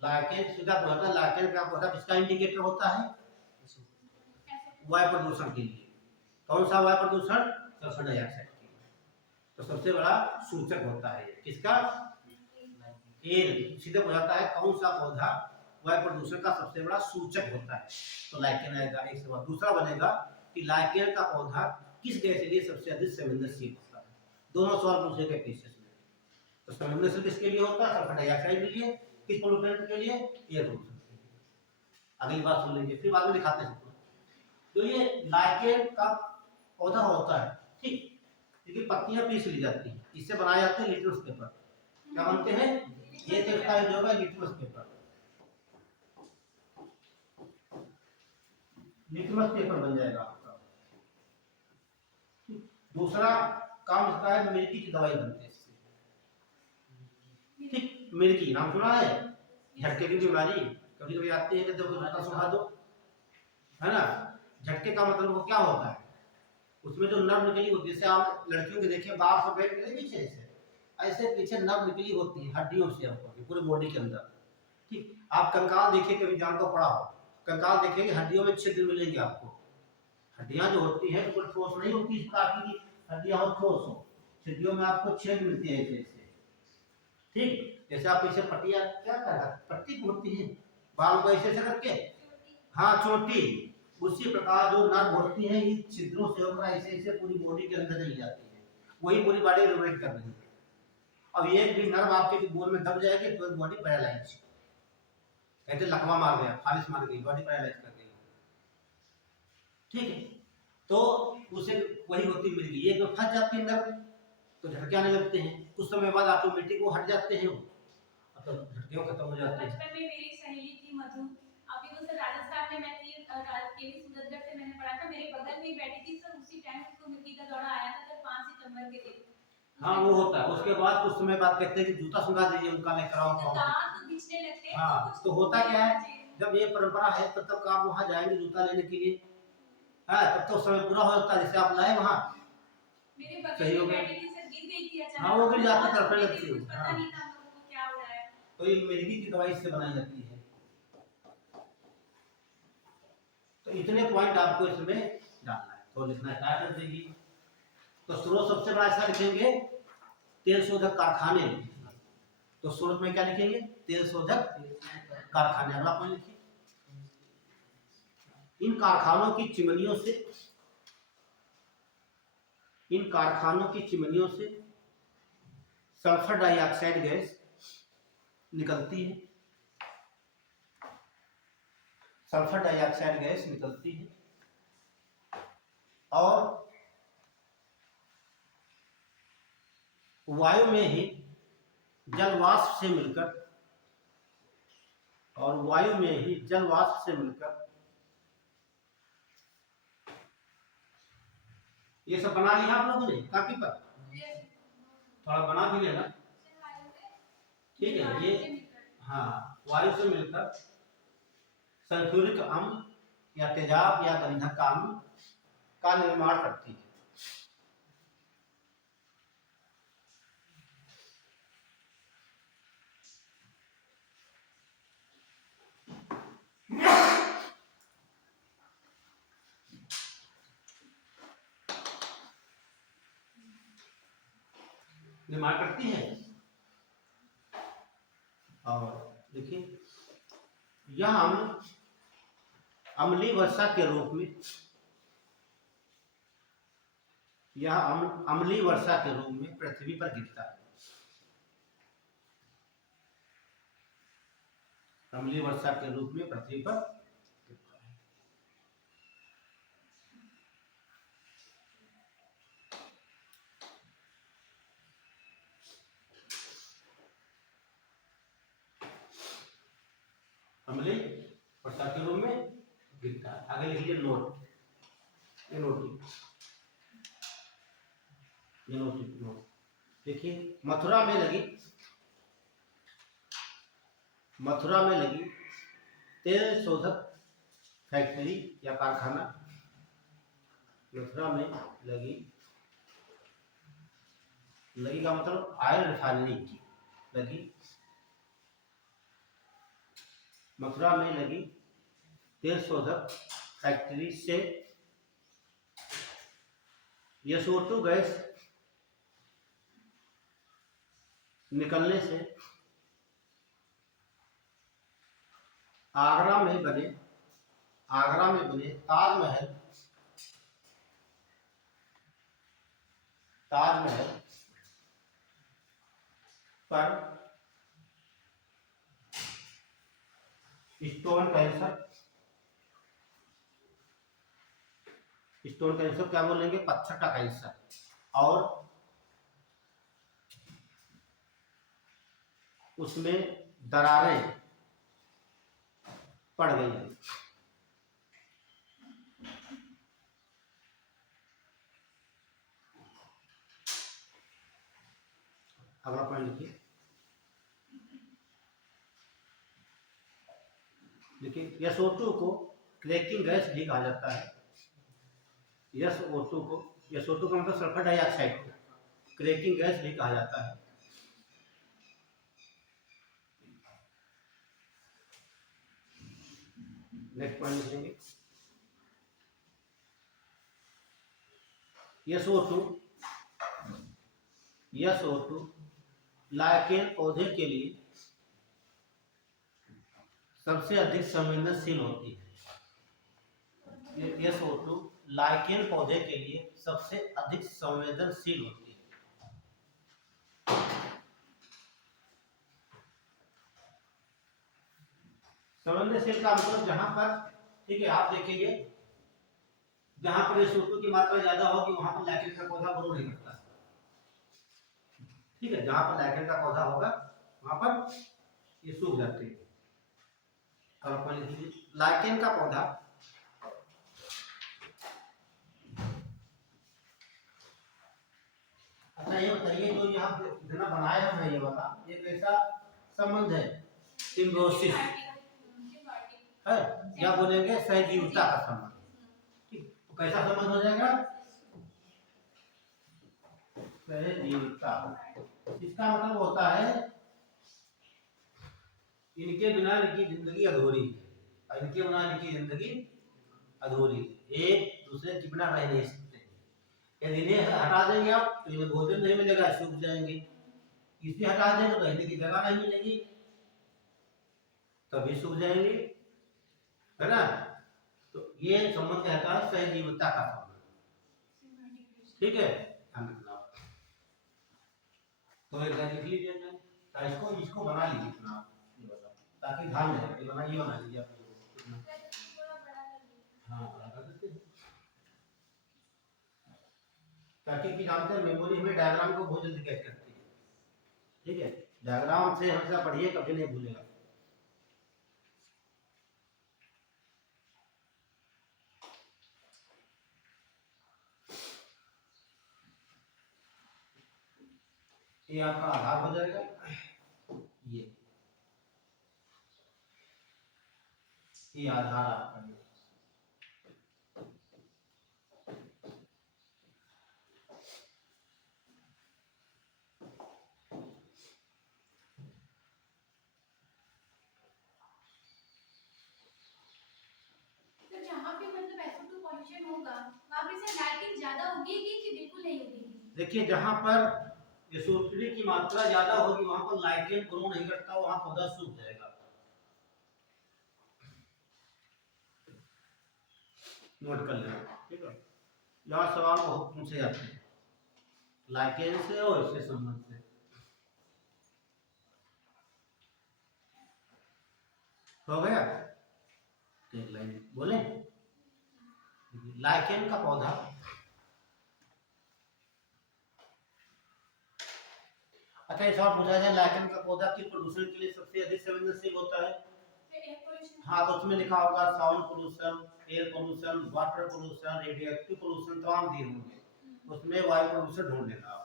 लाइकेन सीधा होता है, लाइकेन क्या होता है? इसका इंडिकेटर होता है वायु प्रदूषण के लिए। कौन सा वायु प्रदूषण? सल्फर डाइऑक्साइड के लिए। तो सबसे बड़ा सूचक होता है किसका? एयर। सीधे हो जाता है कौन सा पौधा वायु प्रदूषण का सबसे बड़ा सूचक होता है, तो लाइकेन आएगा। एक सवाल। दूसरा बनेगा कि लाइकेन का पौधा किस गैस के लिए सबसे अधिक संवेदनशील होता है? दोनों सवाल पूछे गए पीसीएस में। तो संवेदनशील किसके लिए होता है? सल्फर डाइऑक्साइड के लिए। किस पोल्यूटेंट के लिए? एयर पोल्यूशन के लिए। अगली बात सुन लीजिए, फिर बाद में दिखाते हैं। तो ये लाइकेन का पौधा होता है, ठीक, इसकी पत्तियां पीस ली जाती हैं, इससे बनाए जाते हैं लिटमस पेपर। क्या बनते हैं? ये टेक्सटाइल जो है लिटमस पेपर, लिटमस पेपर बन जाएगा आपका। दूसरा काम इसका है, मिर्गी की दवाई बनती है इससे। ठीक, मिर्गी नाम सुना है? झटके की बीमारी कभी कभी आती है, तो झटका सुखा दो, है ना। झटके का मतलब वो क्या होता है? उसमें जो नर्व निकली होती है, जैसे आप लड़कियों के देखिए बाल सब बैठ गए पीछे से, ऐसे पीछे नर्व निकली होती है हड्डियों से आपको पूरे बॉडी के अंदर। ठीक, आप कंकाल देखिए, कभी जान को पड़ा हो, कंकाल देखेंगे हड्डियों में छिद्र मिलेंगे आपको। हड्डियां जो होती हैं तो कोई ठोस नहीं होती, इस प्रकार की हड्डियां हो ठोस हो, खिड़कियों में आपको छेद मिलती है ऐसे ऐसे, ठीक। जैसे आप इसे पट्टियाँ क्या कर पट्टी होती है बाल को ऐसे ऐसे करके, हाँ चोटी, उसी प्रकार जो नर्व होती है इन छिद्रों से होकर ऐसे ऐसे पूरी बॉडी के अंदर चली जाती है, वही पूरी बॉडी रिवेट कर रही है। अब एक भी नर्व आपके बोन में दब जाएगी तो बॉडी पैरालाइज, कहते लकवा मार गया, फालिश मार गई, बॉडी पैरालाइज कर गई, ठीक है। तो उसे वही होती मिर्गी, एक में फंस जाती है नर्व तो झटके आने लगते हैं, कुछ समय बाद ऑटोमेटिक वो हट जाते हैं, तो झटके खत्म हो जाते हैं। बचपन में मेरी सहेली थी मधु, अभी वो सर राजस्थान में मैं थी, केवी सूरजगढ़ से मैंने पढ़ा था, मेरे बगल में ही बैठी थी सर, उसी टाइम उसको मिर्गी का दौरा आया था सर 5 सितंबर के दिन। हाँ वो होता है, उसके बाद कुछ समय बाद कहते हैं कि जूता सुंघा दीजिए उनका लेकर आओ तो दांत तो बिछने लगते हैं। हाँ तो होता क्या है, जब ये परंपरा है तब तक आप वहाँ जाएंगे जूता लेने के लिए, हाँ तब तो समय पूरा हो जाता है, जैसे आप लाए वहाँ मेरे बगल में बैठी थी सर, गिर गई थी अचानक, हाँ वो गिर जाती बहुत तड़पने छोटी लगती थी, है, कुछ पता नहीं था हम लोगों को क्या हो रहा है। तो ये मिर्गी की दवाई इससे बनाई जाती है। तो इतने पॉइंट आपको इसमें डालना है, तो लिखना स्टार्ट कर देगी। तो स्रोत सबसे बड़ा ऐसा लिखेंगे तेल शोधक कारखाने, तो स्रोत में क्या लिखेंगे, तेल शोधक कारखाने। अगला पॉइंट लिखिए, इन कारखानों की चिमनियों से, इन कारखानों की चिमनियों से सल्फर डाइऑक्साइड गैस निकलती है, सल्फर डाइऑक्साइड गैस निकलती है और वायु में ही जलवाष्प से मिलकर, और वायु में ही जलवाष्प से मिलकर ये सब बना लिया आप लोगों ने कापी पर, थोड़ा बना भी लेना, ठीक है। ये हाँ वायु से मिलकर सल्फ्यूरिक अम्ल या तेजाब या गंधक अम्ल का निर्माण करती है। निर्माण करती है। और देखिए यह अम्ल अम्लीय वर्षा के रूप में, यह अम्लीय वर्षा के रूप में पृथ्वी पर गिरता है, अम्लीय वर्षा के रूप में पृथ्वी पर गिरता है। अम्लीय वर्षा के रूप में गिरता है। आगे लिखिए नोट, ये नोट देखिए, मथुरा में लगी तेल शोधक फैक्ट्री या कारखाना, मथुरा में लगी का मतलब ऑयल रिफाइनरी लगी, मथुरा में लगी तेल शोधक फैक्ट्री से SO2 गैस निकलने से आगरा में बने ताजमहल पर स्टोन कैंसर क्या बोलेंगे, पत्थर का कैंसर, और उसमें दरारें पड़ गई। अगला पॉइंट लिखिए, SO2 को क्रैकिंग गैस भी कहा जाता है। SO2 का मतलब सल्फर डाइऑक्साइड को क्रैकिंग गैस भी कहा जाता है। नेक्स्ट पॉइंट लिखेंगे, SO2 SO2 लाइकेन पौधे के लिए सबसे अधिक संवेदनशील होती है। SO2 लाइकेन पौधे के लिए सबसे अधिक संवेदनशील होती है। संवेदनशील का मतलब जहां पर, ठीक है, आप देखेंगे जहां पर SO2 की मात्रा ज्यादा होगी वहां पर लाइकेन का पौधा ग्रो नहीं करता। ठीक है, जहां पर लाइकेन का पौधा होगा वहां पर ये सूख जाते हैं। लाइकेन का पौधा अच्छा ये बताइए, जो यहाँ इतना बनाया है ये वाला, ये कैसा संबंध है? सिम्बियोसिस है या बोलेंगे सहजीविता का संबंध। ठीक, तो कैसा संबंध हो जाएगा? सहजीविता। इसका मतलब होता है इनके बिना इनकी जिंदगी अधूरी है, इनके बिना इनकी जिंदगी अधूरी, एक दूसरे के बिना रह नहीं सकते। यदि इन्हें हटा देंगे आप तो इन्हें भोजन नहीं मिलेगा, सूख जाएंगे। इसे हटा देंगे तो रहने की जगह नहीं मिलेगी, तभी सूख जाएंगे, है ना। तो ये संबंध कहता है सहजीविता का संबंध। ठीक है, तो एक लिख लीजिए मैं, इसको बना लीजिए ताकि ध्यान में रहे। बना लीजिए आप। हाँ, ताकि जानते हैं मेमोरी में डायग्राम को बहुत जल्दी कैच करती है। ठीक है, डायग्राम से हमेशा पढ़िए, कभी नहीं भूलेगा। ये आपका आधार हो जाएगा, ये आधार आपका। तो जहाँ पे मतलब SO2 पॉल्यूशन होगा वहाँ पे से लाइटिंग ज्यादा होगी कि बिल्कुल नहीं होगी? देखिए, जहाँ पर SO3 की मात्रा ज्यादा होगी वहां पर लाइकेन ग्रो नहीं करता, वहां पौधा सूख जाएगा। नोट कर लेना, ठीक है। यहाँ सवाल बहुत पूछे जाते हैं लाइकेन से और इससे संबंध से। हो गया, एक लाइन बोले। लाइकेन का पौधा अच्छा, इस और पूछा जाए लाइकेन का पौधा किस प्रदूषण के लिए सबसे अधिक संवेदनशील होता है? हाँ, तो उसमें लिखा होगा sound pollution, air pollution, water pollution, radioactive pollution, तमाम दिए होंगे। उसमें वायु प्रदूषण ढूंढ लेना।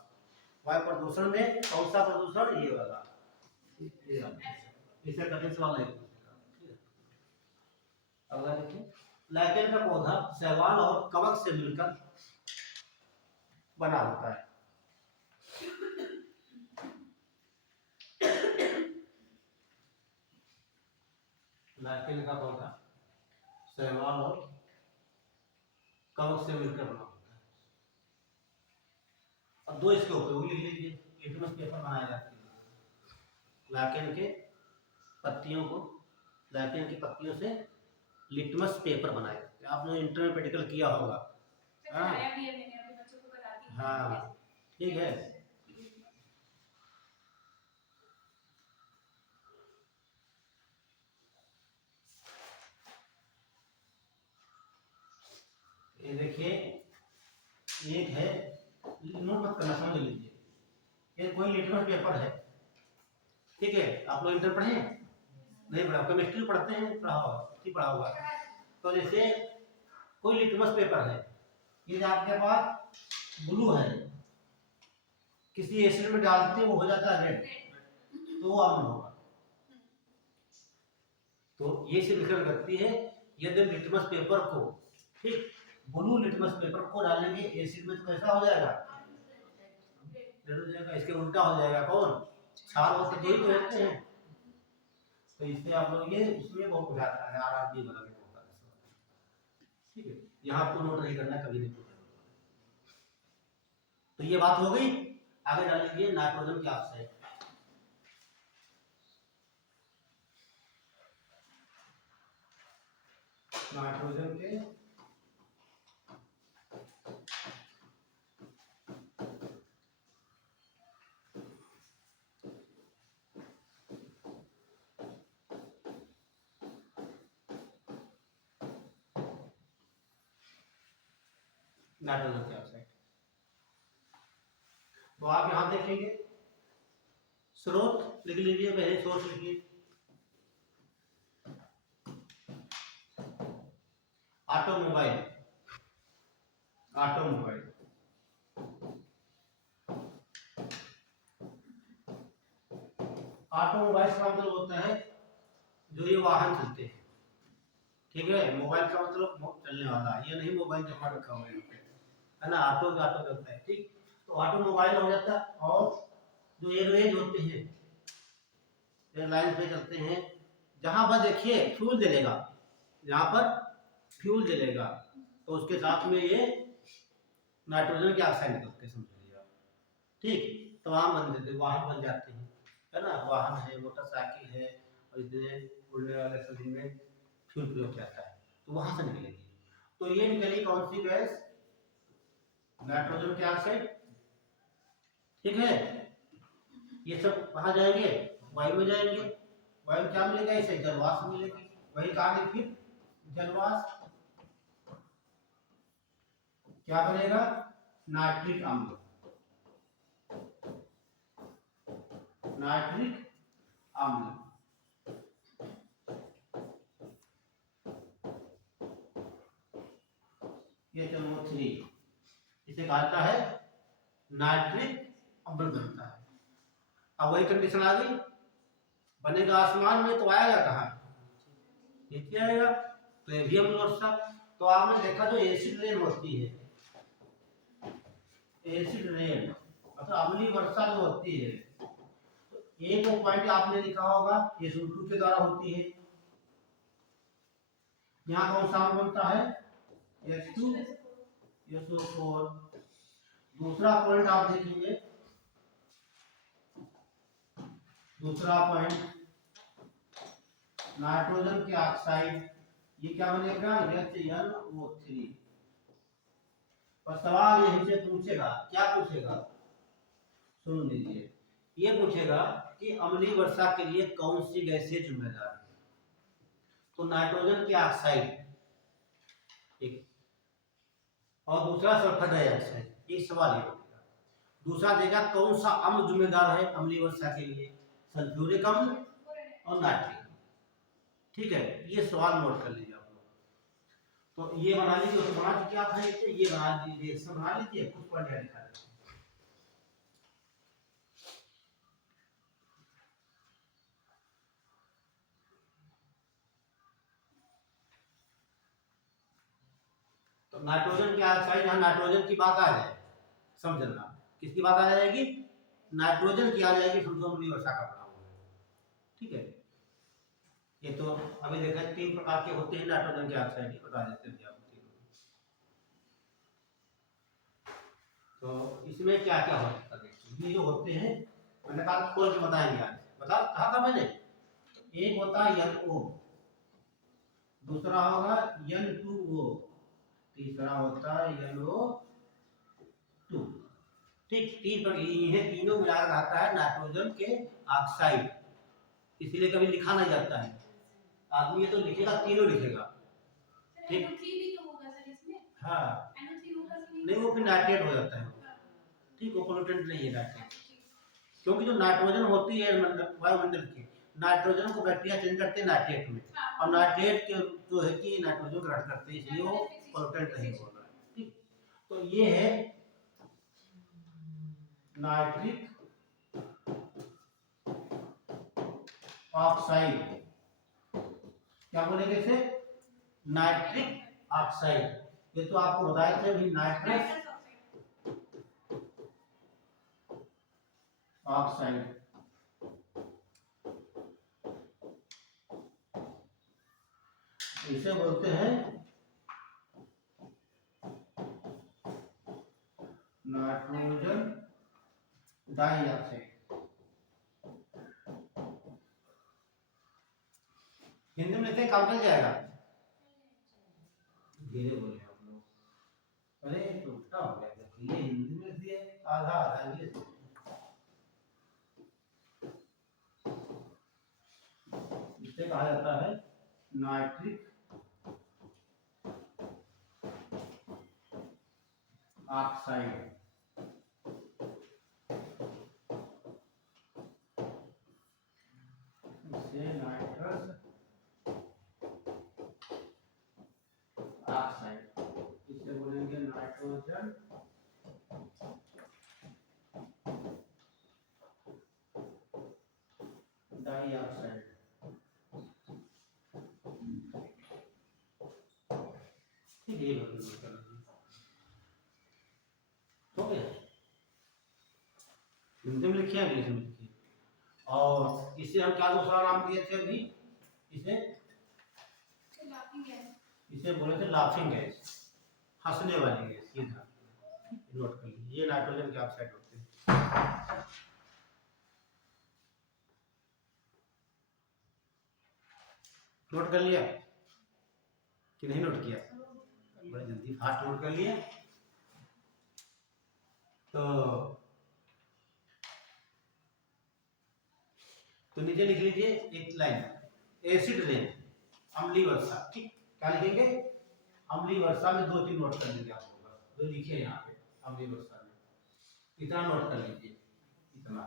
वायु प्रदूषण में कौन सा प्रदूषण? ये वाला। इसे कठिन सवाल नहीं पूछेगा। अगला देखिए, लाइकेन का पौधा शैवाल और कवक से मिलकर बना होता है। लाइकेन का पौधा शैवाल और कवक से मिलकर बना होता है। अब दो इसके उपयोग लिख लीजिए। लिटमस पेपर बनाया जाता है। लाइकेन के पत्तियों को, लाइकेन की पत्तियों से लिटमस पेपर बनाया जाता है। आपने इंटर में प्रैक्टिकल किया होगा। हाँ, ठीक है। ये देखिए, एक है, नोट मत करना, समझ लीजिए। ये कोई लिटमस पेपर है, ठीक है। आप लोग इंटर पढ़े नहीं? पढ़ा, केमिस्ट्री पढ़ते हैं, पढ़ा होगा। तो जैसे कोई लिटमस पेपर है, ये आपके पास ब्लू है, किसी एसिड में डालते हो जाता है रेड, तो वो अम्ल होगा। तो ये से निकल करती है। यदि लिटमस पेपर को, ठीक, ब्लू लिटमस पेपर को डालेंगे एसिड में तो कैसा हो जाएगा? रेड हो जाएगा। इसके उल्टा हो जाएगा, कौन? क्षार और दो ही तो होते हैं। तो इससे आप लोग ये इसमें बहुत बुझाता है, आरआरबी वाला में होता है। ठीक है, यहाँ आपको नोट नहीं करना, कभी नहीं पूछा। तो ये बात हो गई। आगे डाल लीजिए नाइट्रोजन के ऑक्साइड। नाइट्रोजन के नाइट्रोजन के ऑक्साइड। तो आप यहां देखेंगे स्रोत लिख लीजिए, पहले सोर्स लिखिए ऑटोमोबाइल। ऑटोमोबाइल ऑटोमोबाइल का मतलब होता है जो ये वाहन चलते हैं, ठीक है। मोबाइल का मतलब चलने वाला, ये नहीं मोबाइल जमा रखा हुआ है ना, ऑटो चलता है, ठीक। तो ऑटोमोबाइल हो जाता है। और जो एयरवेज होते हैं, एयरलाइन पे चलते हैं, जहां पर देखिए फ्यूल जलेगा, जहां पर फ्यूल जलेगा तो उसके साथ में ये नाइट्रोजन के ऑक्साइड निकलते हैं, समझ लीजिए आप, ठीक। तो वहां बन जाते, वाहन बन जाते हैं, है ना। वाहन है, मोटरसाइकिल है, और इसमें उड़ने वाले सभी में फ्यूल प्रयोग किया है, तो वहां से निकलेगी। तो ये निकली कौन सी गैस? नाइट्रोजन के ऑक्साइड, ठीक है। ये सब कहाँ जाएंगे? वायु में जाएंगे। वायु में क्या मिलेगा? इसे जलवाष्प मिलेगी। वही कहा फिर जलवाष्प क्या बनेगा? नाइट्रिक अम्ल। नाइट्रिक अम्ल ये चलो 3, इसे कहा जाता है नाइट्रिक अम्ल बनता है। अब वही कंडीशन आ गई, बनेगा आसमान में तो आएगा कहाँ? नीचे आएगा। तो ये भी अम्ल वर्षा। तो आपने देखा जो एसिड रेन होती है, एसिड रेन मतलब अम्लीय वर्षा जो होती है, तो एक पॉइंट आपने लिखा होगा ये SO2 के द्वारा होती है। यहाँ कौन सा अम्ल बनता है? H2 SO4। दूसरा पॉइंट आप देखेंगे, दूसरा पॉइंट नाइट्रोजन के ऑक्साइड, ये क्या बनेगा? HNO3। और सवाल यहीं से पूछेगा, क्या पूछेगा? सुन लीजिए, ये पूछेगा कि अम्लीय वर्षा के लिए कौन सी गैसें जिम्मेदार है। तो नाइट्रोजन के ऑक्साइड एक, और दूसरा सल्फर डाइऑक्साइड। एक सवाल ये होगा। दूसरा देगा कौन सा अम्ल जिम्मेदार है अम्लीय वर्षा के लिए? सल्फ्यूरिक अम्ल और नाइट्रिक अम्ल, ठीक है। ये सवाल नोट कर लीजिए आप लोग। तो ये बना लीजिए, तो बना क्या था, ये बना लीजिए, इससे बना लीजिए, कुछ पॉइंट लिखा है। तो नाइट्रोजन के ऑक्साइड, यहाँ नाइट्रोजन की बात आ जाए, समझना किसकी बात आ जाएगी? नाइट्रोजन की आ जाएगी, समझो अम्लीय वर्षा का बना हुआ है, ठीक है। ये तो अभी देखा 3 प्रकार के होते हैं नाइट्रोजन के ऑक्साइड, ये बता देते हैं आपको। तो इसमें क्या क्या हो सकता है? ये जो होते हैं, मैंने कहा खोल के बताएंगे आज, बता कहा था मैंने। एक होता है NO, दूसरा होगा N2O, तीसरा होता है NO2, ठीक। 3 पर ये तीनों मिलाकर आता है नाइट्रोजन के ऑक्साइड, इसीलिए कभी लिखा नहीं जाता है। आदमी ये तो लिखेगा, तीनों लिखेगा, ठीक। हाँ नहीं, वो फिर नाइट्रेट हो जाता है, ठीक। वो पोल्यूटेंट नहीं है नाइट्रेट, क्योंकि जो नाइट्रोजन होती है वायुमंडल की, नाइट्रोजन को बैक्टीरिया चेंज करते हैं नाइट्रेट में, और नाइट्रेट के जो है कि नाइट्रोजन ग्रहण करते हैं, इसलिए वो पोल्यूटेंट नहीं हो रहा है, ठीक। तो ये है नाइट्रिक ऑक्साइड, क्या बोलेंगे इसे? Nitric oxide. ये तो आपको बताए थे भी, नाइट्रस ऑक्साइड। इसे बोलते हैं नाइट्रोजन डाइऑक्साइड। हिंदी में लिखते काम चल जाएगा। धीरे बोले आप लोग, अरे तो उल्टा हो गया, देखो ये हिंदी में लिख दिया, आधा आधा इंग्लिश में। इसे कहा जाता है नाइट्रिक ऑक्साइड। इसे नाइट्रस ऑक्साइड, इसे बोलेंगे नाइट्रोजन डाइऑक्साइड। ये हो गया, हिंदी में लिखिए इंग्लिश में लिखिए। और इसे हम क्या दूसरा नाम दिए थे अभी, इसे बोले थे लाफिंग गैस, हंसने वाली गैस। ये था, नोट कर लीजिए, ये नाइट्रोजन के ऑक्साइड होते हैं। नोट कर लिया कि नहीं नोट किया? बड़े जल्दी फास्ट नोट कर लिया। तो नीचे लिख लीजिए एक लाइन, एसिड रेन, अम्लीय वर्षा। ठीक, क्या लिखेंगे? अम्लीय वर्षा में 2-3 नोट कर लीजिए आप लोग, जो लिखे यहाँ पे अम्लीय वर्षा में इतना नोट कर लीजिए, इतना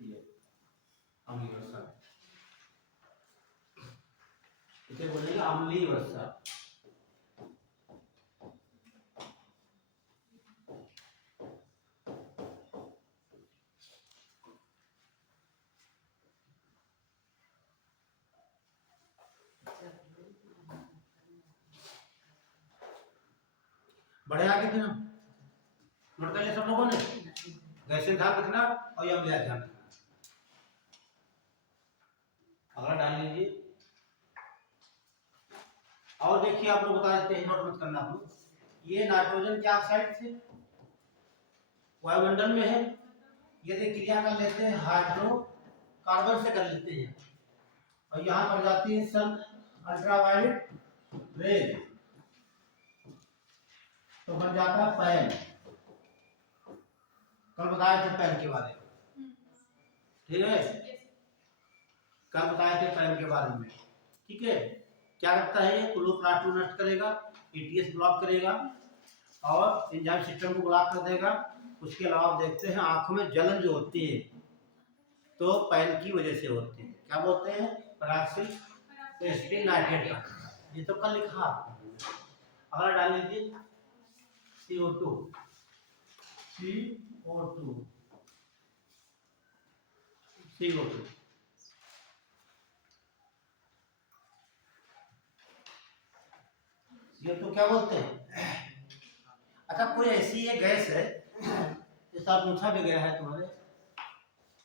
ये अम्लीय वर्षा, इसे बोलेंगे अम्लीय वर्षा। बढ़े आगे थे हम, नोट कर लिया सब लोगों ने? गैसें ध्यान रखना और ये अम्लीय ध्यान रखना। अगला डाल लीजिए। और देखिए आप लोग बता देते हैं, नोट मत करना आप लोग, ये नाइट्रोजन के ऑक्साइड से वायुमंडल में है, यदि क्रिया कर लेते हैं हाइड्रोकार्बन से कर लेते हैं, और यहाँ पर जाती है सन अल्ट्रावायलेट रेज, तो बन जाता है पैन। कल बताए थे पैन के बारे में, ठीक है? कल बताए थे पैन के बारे में, ठीक है? क्या करता है? ये क्लोरोप्लास्ट को नष्ट करेगा, ईटीएस ब्लॉक करेगा और एंजाइम सिस्टम को ब्लॉक कर देगा। उसके अलावा देखते हैं आंखों में जलन जो होती है तो पैन की वजह से होती है। क्या बोलते हैं? पेराक्सिल नाइट्रेट का, ये तो कल लिखा। अगला डाल लीजिए CO2, ये तो क्या बोलते हैं? अच्छा, कोई ऐसी एक गैस है जिसका पूछा भी गया है तुम्हारे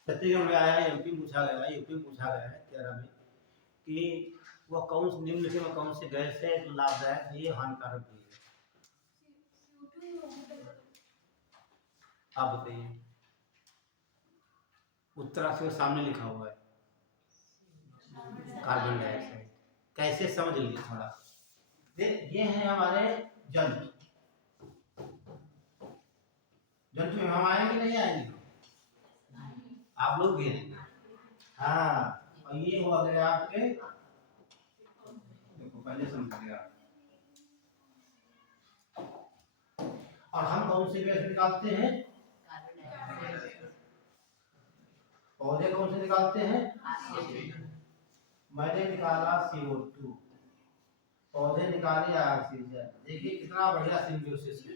छत्तीसगढ़ में आया है, एमपी पूछा गया है, यूपी पूछा गया है 13 में, कि वह कौन सी निम्नलिखित में कौन सी गैस है जो लाभदायक है, हानिकारक भी है? आप बताइए। उत्तराखंड के सामने लिखा हुआ है कार्बन डाइऑक्साइड। कैसे समझ लीजिए थोड़ा। ये हैं हमारे जंतु, जंतु में हम आएंगे नहीं आएंगे? आप लोग भी हैं। हाँ, और ये हो गए आपके, देखो पहले समझ गया। और हम कौन सी गैस निकालते हैं? पौधे कौन से निकालते हैं? मैंने निकाला CO2, पौधे निकाले ऑक्सीजन। देखिए कितना बढ़िया सिंबियोसिस है।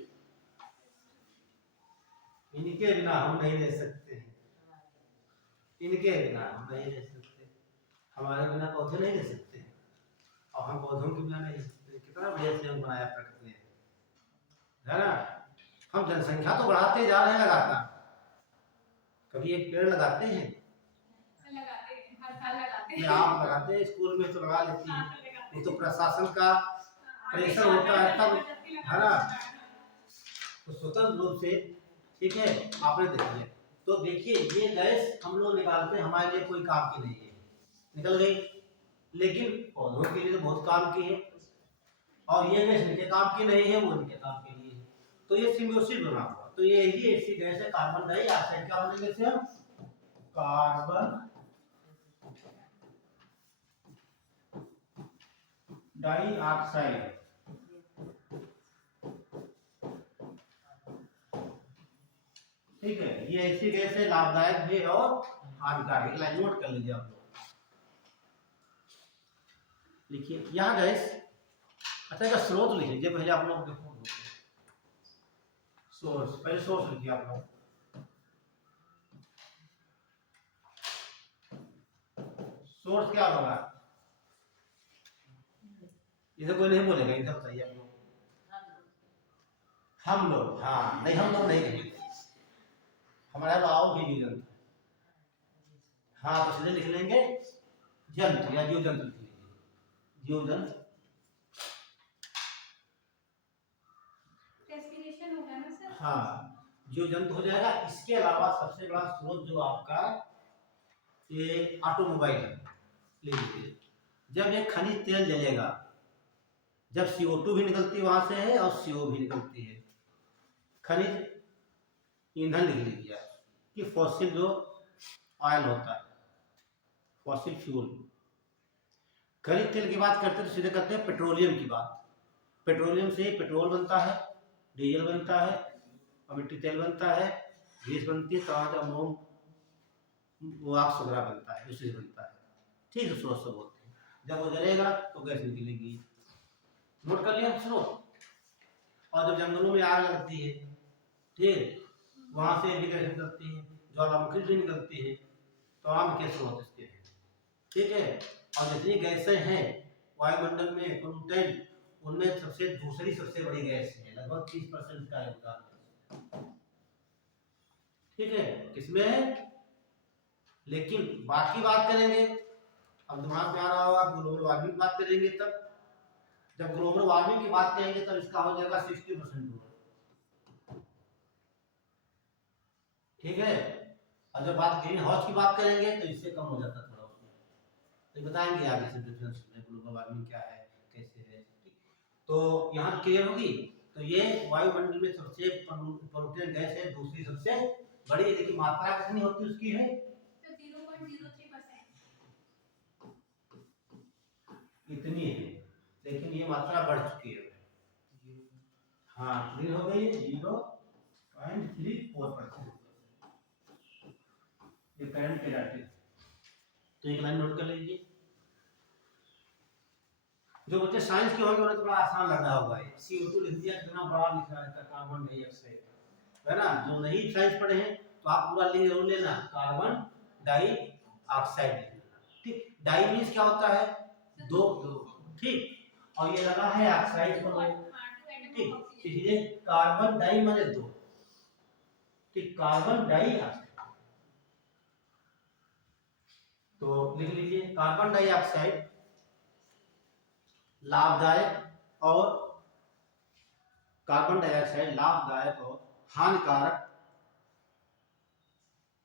इनके बिना हम नहीं रह सकते हैं, इनके बिना हम नहीं रह सकते, हमारे बिना पौधे नहीं रह सकते और हम पौधों के बिना नहीं रह सकते। कितना बढ़िया से हम बनाया प्रकृति ने, है ना? हम जनसंख्या तो बढ़ाते जा रहे हैं लगातार, कभी एक पेड़ लगाते हैं? हर साल लगाते हैं। आप लगाते हैं, स्कूल में तो लगा लेती हैं, नहीं तो प्रशासन का प्रेशर होता है तब, है ना? तो स्वतंत्र रूप से, ठीक है, आपने देखिए तो देखिए ये गैस हम लोग निकालते हैं, हमारे लिए कोई काम की नहीं है, निकल गई, लेकिन पौधों के लिए तो बहुत काम की है, और ये गैस इनके काम की नहीं है, वो इनके काम के लिए है। तो ये सिम्बियोसिस बना हुआ, तो ये ही ऐसी गैस है कार्बन डाइऑक्साइड। क्या बनेंगे इसे हम? Carbon dioxide. ठीक है, ये ऐसी गैस है, लाभदायक भी और हानिकारक। लाइन नोट कर लीजिए आप लोग, लिखिए यहाँ गैस। अच्छा इसका स्रोत लिख लीजिए पहले आप लोग, देखो सोर्स, पहले सोर्स लिखिए आप लोग। सोर्स क्या होगा? इधर कोई नहीं बोलेगा, इधर बताइए आप लोग। हम लोग, हाँ नहीं हम लोग नहीं कहेंगे, हमारा आओ भी जीव जंतु। हाँ तो सीधे लिख लेंगे जंतु या जीव जंतु लिख लीजिए, जीव जंतु। रेस्पिरेशन होगा ना सर? हाँ जीव जंतु हो जाएगा। इसके अलावा सबसे बड़ा स्रोत जो आपका ये ऑटोमोबाइल है, ले लीजिए। जब ये खनिज तेल जलेगा, जब CO2 भी निकलती है वहां से है और CO भी निकलती है, खनिज ईंधन लिख लीजिए कि फॉसिल जो ऑयल होता है, फॉसिल फ्यूल। खनिज तेल की बात करते हैं तो सीधे करते हैं पेट्रोलियम की बात। पेट्रोलियम से पेट्रोल बनता है, डीजल बनता है, और मिट्टी तेल बनता है, गैस बनती है, ताज अमोम वाक्स वगैरह बनता है, उससे बनता है। ठीक है, स्रोत से बोलते हैं। जब वो जलेगा तो गैस निकलेगी। नोट कर लिया स्रोत। और जब जंगलों में आग लगती है, ठीक, वहां से भी गैस निकलती है, ज्वालामुखी भी निकलती है, तो आम के स्रोत इसके हैं। ठीक है, और जितनी गैसें हैं वायुमंडल में पोल्यूटेंट, उनमें सबसे दूसरी सबसे बड़ी गैस है, लगभग 30% का योगदान। ठीक है, किसमें? लेकिन बाकी बात करेंगे, अब दिमाग में आ रहा होगा ग्लोबल वार्मिंग की बात करेंगे, तब जब ग्लोबल वार्मिंग की बात करेंगे तब इसका हो जाएगा 60%। ठीक है, और जब बात ग्रीन हाउस की बात करेंगे तो इससे कम हो जाता थोड़ा उसमें, तो बताएंगे आगे से डिफरेंस में ग्लोबल वार्मिंग क्या है, कैसे है। तो यहाँ क्लियर होगी। तो ये वायुमंडल में सबसे पोल्यूटेंट गैस है, दूसरी सबसे बड़ी, लेकिन मात्रा कितनी होती है उसकी है? 0.03%। इतनी है, लेकिन ये मात्रा बढ़ चुकी है। हाँ क्लियर हो गई है, 0.34%। ये करंट के जाते, तो एक लाइन नोट कर लीजिए। जो बच्चे साइंस के होंगे उन्हें थोड़ा आसान लग रहा होगा, ये CO2 लिख दिया, कितना बड़ा लिख रहा है, कार्बन डाइऑक्साइड, है ना। जो नहीं साइंस पढ़े हैं तो आप पूरा लिख जरूर लेना, कार्बन डाइऑक्साइड। ठीक, डाई मींस क्या होता है? दो। ठीक, और ये लगा है ऑक्साइड को, ठीक, इसलिए कार्बन डाई माने दो। ठीक, कार्बन डाइऑक्साइड, तो लिख लीजिए कार्बन डाइऑक्साइड लाभदायक और कार्बन डाइऑक्साइड लाभदायक और हानिकारक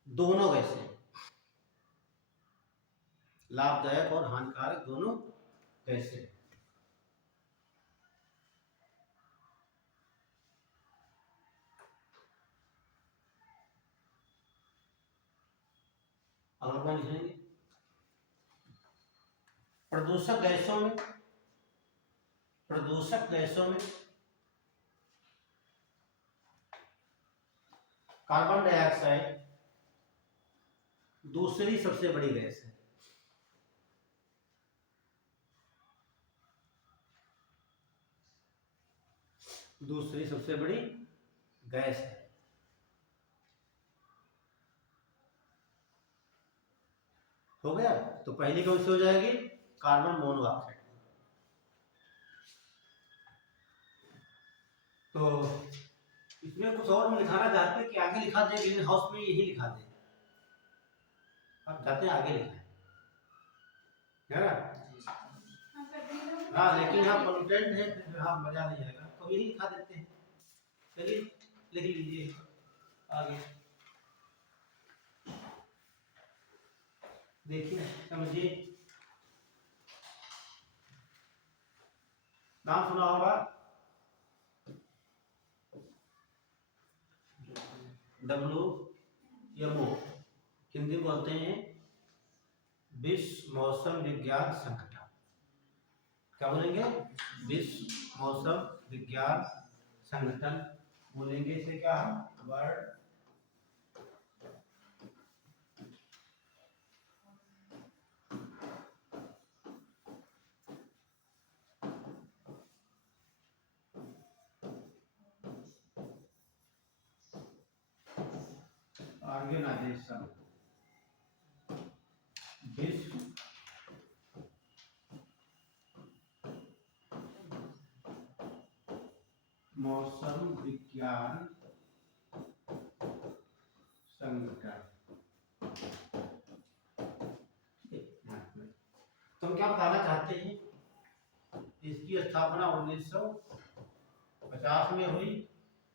दोनों गैसें, लाभदायक और हानिकारक दोनों गैसें। अगला लिखेंगे प्रदूषक गैसों में, प्रदूषक गैसों में कार्बन डाइऑक्साइड दूसरी सबसे बड़ी गैस है। दूसरी सबसे बड़ी गैस है। हो गया, तो पहली कौन सी हो जाएगी? Carbon monoxide. तो इसमें कुछ और हम लिखाना चाहते हैं कि आगे लिखा दे, ग्रीन हाउस में यही लिखा दे, अब चाहते हैं आगे लिखा है ना। हाँ लेकिन यहाँ पोल्यूटेंट है, फिर हाँ मजा नहीं आएगा, तो यही लिखा देते हैं। चलिए लिख लीजिए आगे। देखिए समझिए, नाम सुना होगा WMO, हिंदी में बोलते हैं विश्व मौसम विज्ञान संगठन। क्या बोलेंगे? विश्व मौसम विज्ञान संगठन बोलेंगे। इसे क्या हम वर्ल्ड ऑर्गेनाइजेशन, विश्व मौसम विज्ञान संगठन। तो हम क्या बताना चाहते हैं, इसकी स्थापना 1950 में हुई।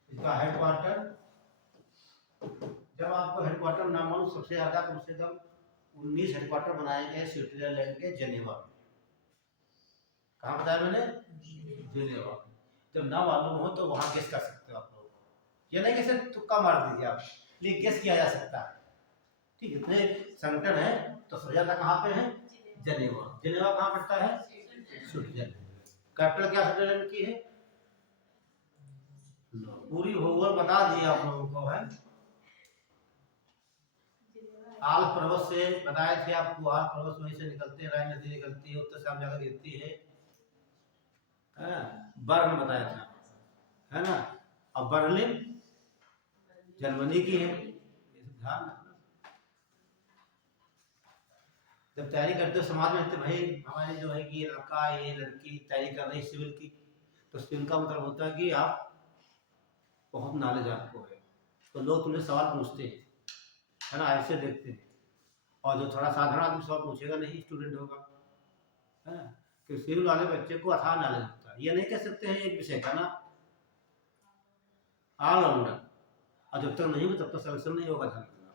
इसका हेडक्वार्टर, जब आपको हेडक्वार्टर नाम मालूम, सबसे ज्यादा कम से कम 19 हेडक्वार्टर बनाए गए स्विट्जरलैंड के जेनेवा में। कहाँ बताया मैंने? जेनेवा। जब ना मालूम हो तो वहां गेस कर सकते हो आप लोग, ये नहीं कैसे तुक्का मार दीजिए आप, लेकिन गेस किया जा सकता है। ठीक, इतने संगठन है तो सबसे ज्यादा कहाँ पे है? जेनेवा। जेनेवा कहाँ पड़ता है? स्विट्जरलैंड। कैपिटल क्या स्विट्जरलैंड की है? पूरी भूगोल बता दी आप लोगों को है। आल पर्वत से बताए थे आपको, आल पर्वत वहीं से निकलते हैं, राइन नदी निकलती है, उत्तर से हम जाकर गिरती है। बर्न बताया था, है ना। अब बर्लिन जर्मनी की है, ध्यान रखना। जब तैयारी करते हो समाज में, तो भाई हमारे जो है कि लड़का ये लड़की तैयारी कर रही सिविल की, तो सिविल का मतलब होता है कि आप बहुत नॉलेज आपको है, तो लोग तुमसे सवाल पूछते हैं, है ना, ऐसे देखते हैं। और जो थोड़ा साधारण आदमी सवाल पूछेगा नहीं, स्टूडेंट होगा, है ना, कि सिविल वाले बच्चे को अथाह नॉलेज होता है। ये नहीं कह सकते हैं एक विषय का ना, ऑलराउंडर। और जब तक नहीं हो तब तक सिलेक्शन नहीं होगा। ध्यान रखना,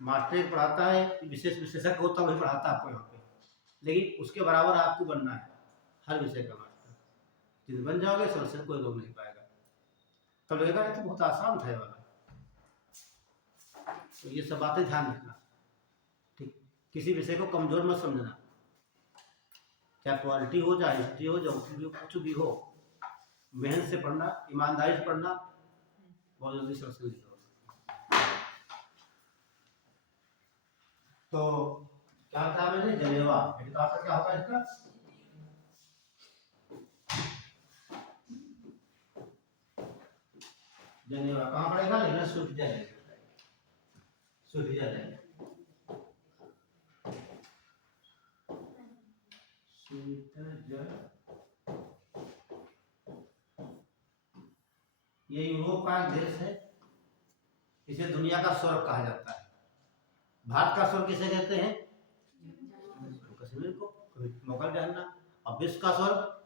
मास्टर एक पढ़ाता है, विशेष विशेषज्ञ होता वही पढ़ाता है आपको यहाँ पे, लेकिन उसके बराबर आपको बनना है हर विषय का मास्टर। जिस बन जाओगे सिलेक्शन कोई रोक नहीं पाएगा। तो लगेगा तो बहुत आसान था ये वाला। तो ये सब बातें ध्यान रखना, ठीक। किसी विषय को कमजोर मत समझना, चाहे क्वालिटी हो, चाहे हिस्ट्री हो, चाहे कुछ भी हो, मेहनत से पढ़ना, ईमानदारी से पढ़ना, बहुत जल्दी सिलेक्शन नहीं होगा। तो क्या था मैंने? जेनेवा। हेडक्वार्टर क्या होगा इसका? जेनेवा। कहाँ पड़ेगा? लेना स्विट्जरलैंड, स्विट्जरलैंड, स्विट्जरलैंड। ये यूरोप का एक देश है, इसे दुनिया का स्वर्ग कहा जाता है। भारत का स्वर्ग किसे कहते हैं? कश्मीर को, कभी मौका जानना। और विश्व का स्वर्ग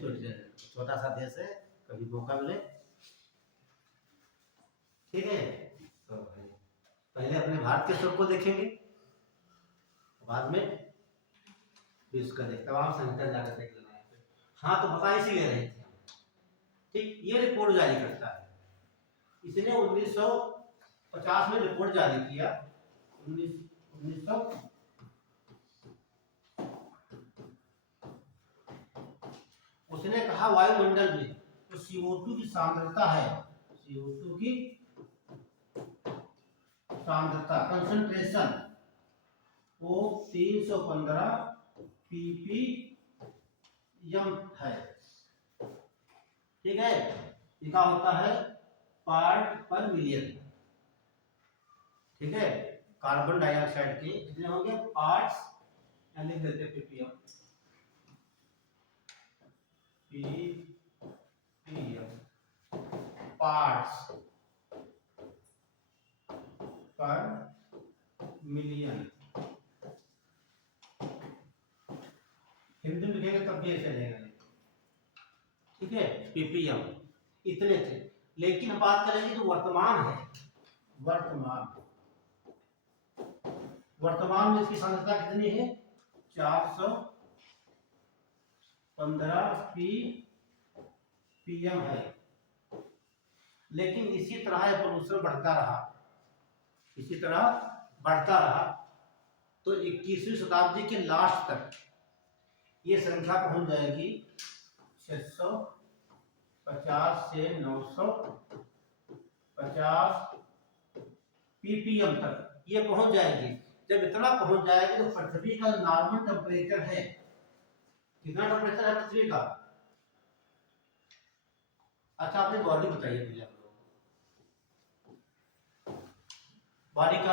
स्विट्जरलैंड, छोटा सा देश है, कभी मौका मिले। ठीक है, तो पहले अपने भारत के स्वर्ग को देखेंगे, बाद में विश्व का देखते, तमाम संगठन जाकर देख लेना है। हाँ, तो बता इसीलिए रहे थे, ठीक। ये रिपोर्ट जारी करता है, इसने 1950 में रिपोर्ट जारी किया। 1900 उसने कहा वायुमंडल में जो CO2 की सांद्रता है, CO2 की सांद्रता, कंसंट्रेशन, वो 315 ppm है। ठीक है, ये क्या होता है? पार्ट पर मिलियन। ठीक है, कार्बन डाइऑक्साइड के कितने होंगे? पार्ट्स, लिख देते ppm, पार्ट्स पर मिलियन। हिंदी में लिखेंगे तब भी ऐसे रहेगा, ठीक है। ppm इतने थे, लेकिन बात करेंगे जो वर्तमान है, वर्तमान वर्तमान में इसकी सांद्रता कितनी है? 415 ppm है। लेकिन इसी तरह यह प्रदूषण बढ़ता रहा, इसी तरह बढ़ता रहा, तो 21वीं शताब्दी के लास्ट तक ये संख्या पहुंच जाएगी 650 से 950 ppm तक ये पहुंच जाएगी। जब इतना पहुंच जाएगी तो पृथ्वी का नॉर्मल टेम्परेचर है, कितना टेम्परेचर है पृथ्वी का? अच्छा अपनी बॉडी बताइए मुझे, आप लोग बॉडी का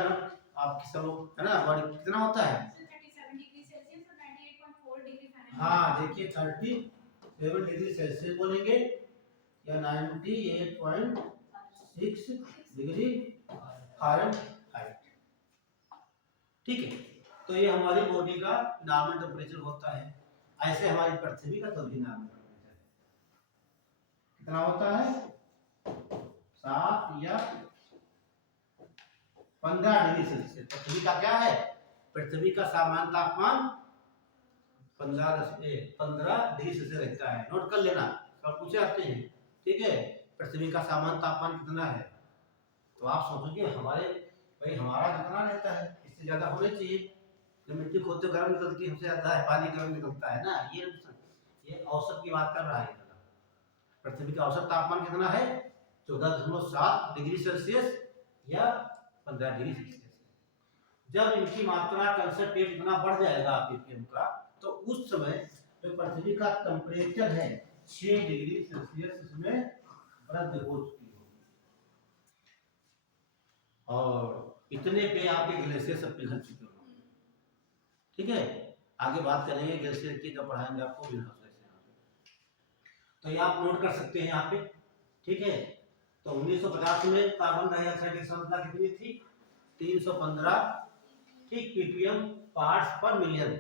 आपकी सब है ना, बॉडी कितना होता है? 37 डिग्री सेल्सियस और 98.4 डिग्री फ़ारेनहाइट। हाँ देखिए 37 डिग्री सेल्सियस बोलेंगे या 98.6 डिग्री फ़ारेनहाइट। ठीक है, तो ये हमारी बॉडी का नॉर्मल टेम्परेचर होता है। ऐसे हमारी पृथ्वी का तो भी नॉर्मल टेम्परेचर है, कितना होता है? 7 या 15 डिग्री सेल्सियस। पृथ्वी का क्या है? पृथ्वी का सामान्य तापमान 15 डिग्री सेल्सियस रहता है। नोट कर लेना, सब पूछे आते हैं। ठीक है, पृथ्वी का सामान्य तापमान कितना है? तो आप सोचोगे हमारे भाई हमारा जितना रहता है इससे ज्यादा होना चाहिए। जब मिट्टी खोदते गर्म निकलती है, हमसे ज्यादा है पानी गर्म निकलता है ना। ये औसत की बात कर रहा है। पृथ्वी का औसत तापमान कितना है? 14.7 डिग्री सेल्सियस या 15 डिग्री सेल्सियस। जब इनकी मात्रा कंसंट्रेट इतना बढ़ जाएगा पीपीएम का, तो उस समय जो पृथ्वी का टेम्परेचर है 6 डिग्री सेल्सियस इसमें वृद्धि हो चुकी होगी, और इतने पे आपके ग्लेशियर सब पिघल चुके होंगे। ठीक है, आगे बात करेंगे ग्लेशियर की जब पढ़ाएंगे आपको ग्रीन हाउस गैस। तो ये आप नोट कर सकते हैं यहाँ पे। ठीक है, तो 1950 में कार्बन डाइऑक्साइड की सांद्रता कितनी थी? 315 ठीक ppm पार्ट्स पर मिलियन,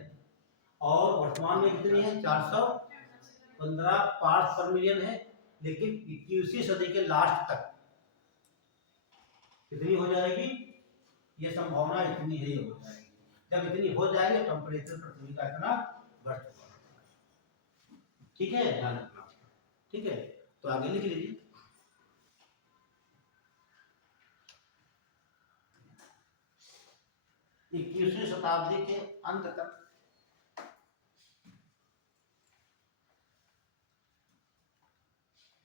और वर्तमान में कितनी है? 415 पार्ट्स पर मिलियन है। लेकिन 21वीं सदी के लास्ट तक कितनी हो जाएगी? ये संभावना इतनी ही हो जाएगी। जब इतनी हो जाएगी टेम्परेचर पृथ्वी का इतना बढ़ चुका है। ठीक है, ध्यान रखना। ठीक है, तो आगे लिख लीजिए। इक्कीसवीं शताब्दी के अंत तक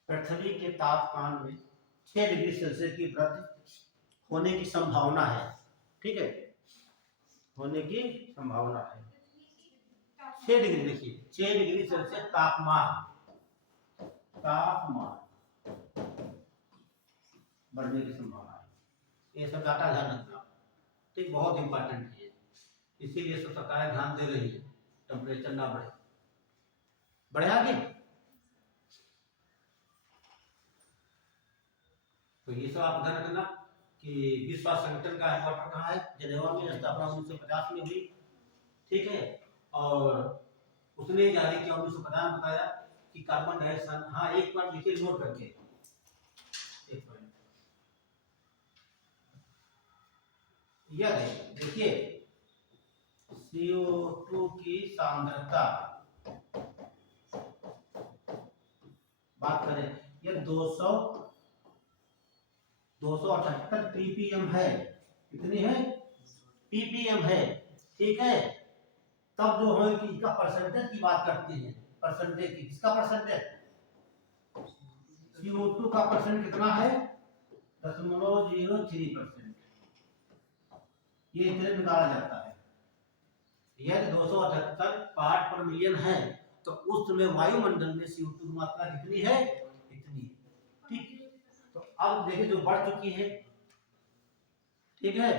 पृथ्वी के तापमान में 6 डिग्री सेल्सियस की वृद्धि होने की संभावना है। ठीक है, होने की संभावना है 6 डिग्री। देखिए 6 डिग्री सेल्सियस तापमान बढ़ने की संभावना है। ये सब डाटा ध्यान रखना, ठीक, बहुत इंपॉर्टेंट है। इसीलिए सब सरकारें ध्यान दे रही है टेम्परेचर ना बढ़े। बढ़े आगे, तो ये सब आप ध्यान रखना कि विश्व स्वास्थ्य संगठन का हेडक्वार्टर कहाँ है? जेनेवा में, स्थापना 1950 में हुई। ठीक है, और उसने जारी किया 1950 में, बताया कि कार्बन डाइऑक्साइड, हाँ एक पॉइंट लिखिए नोट करके, एक पॉइंट यह देखिए CO2 की सांद्रता बात करें, यह 278 ppm है। कितनी है? ppm है। ठीक है, तब जो है कि इसका परसेंटेज की बात करते हैं, परसेंटेज की, किसका परसेंटेज? CO2 का परसेंट कितना है? 0.03%। ये इतने निकाला जाता है। यदि 278 पार्ट पर मिलियन है, तो उस समय वायुमंडल में CO2 की मात्रा कितनी है? इतनी। ठीक, तो अब देखिए जो बढ़ चुकी है, ठीक है,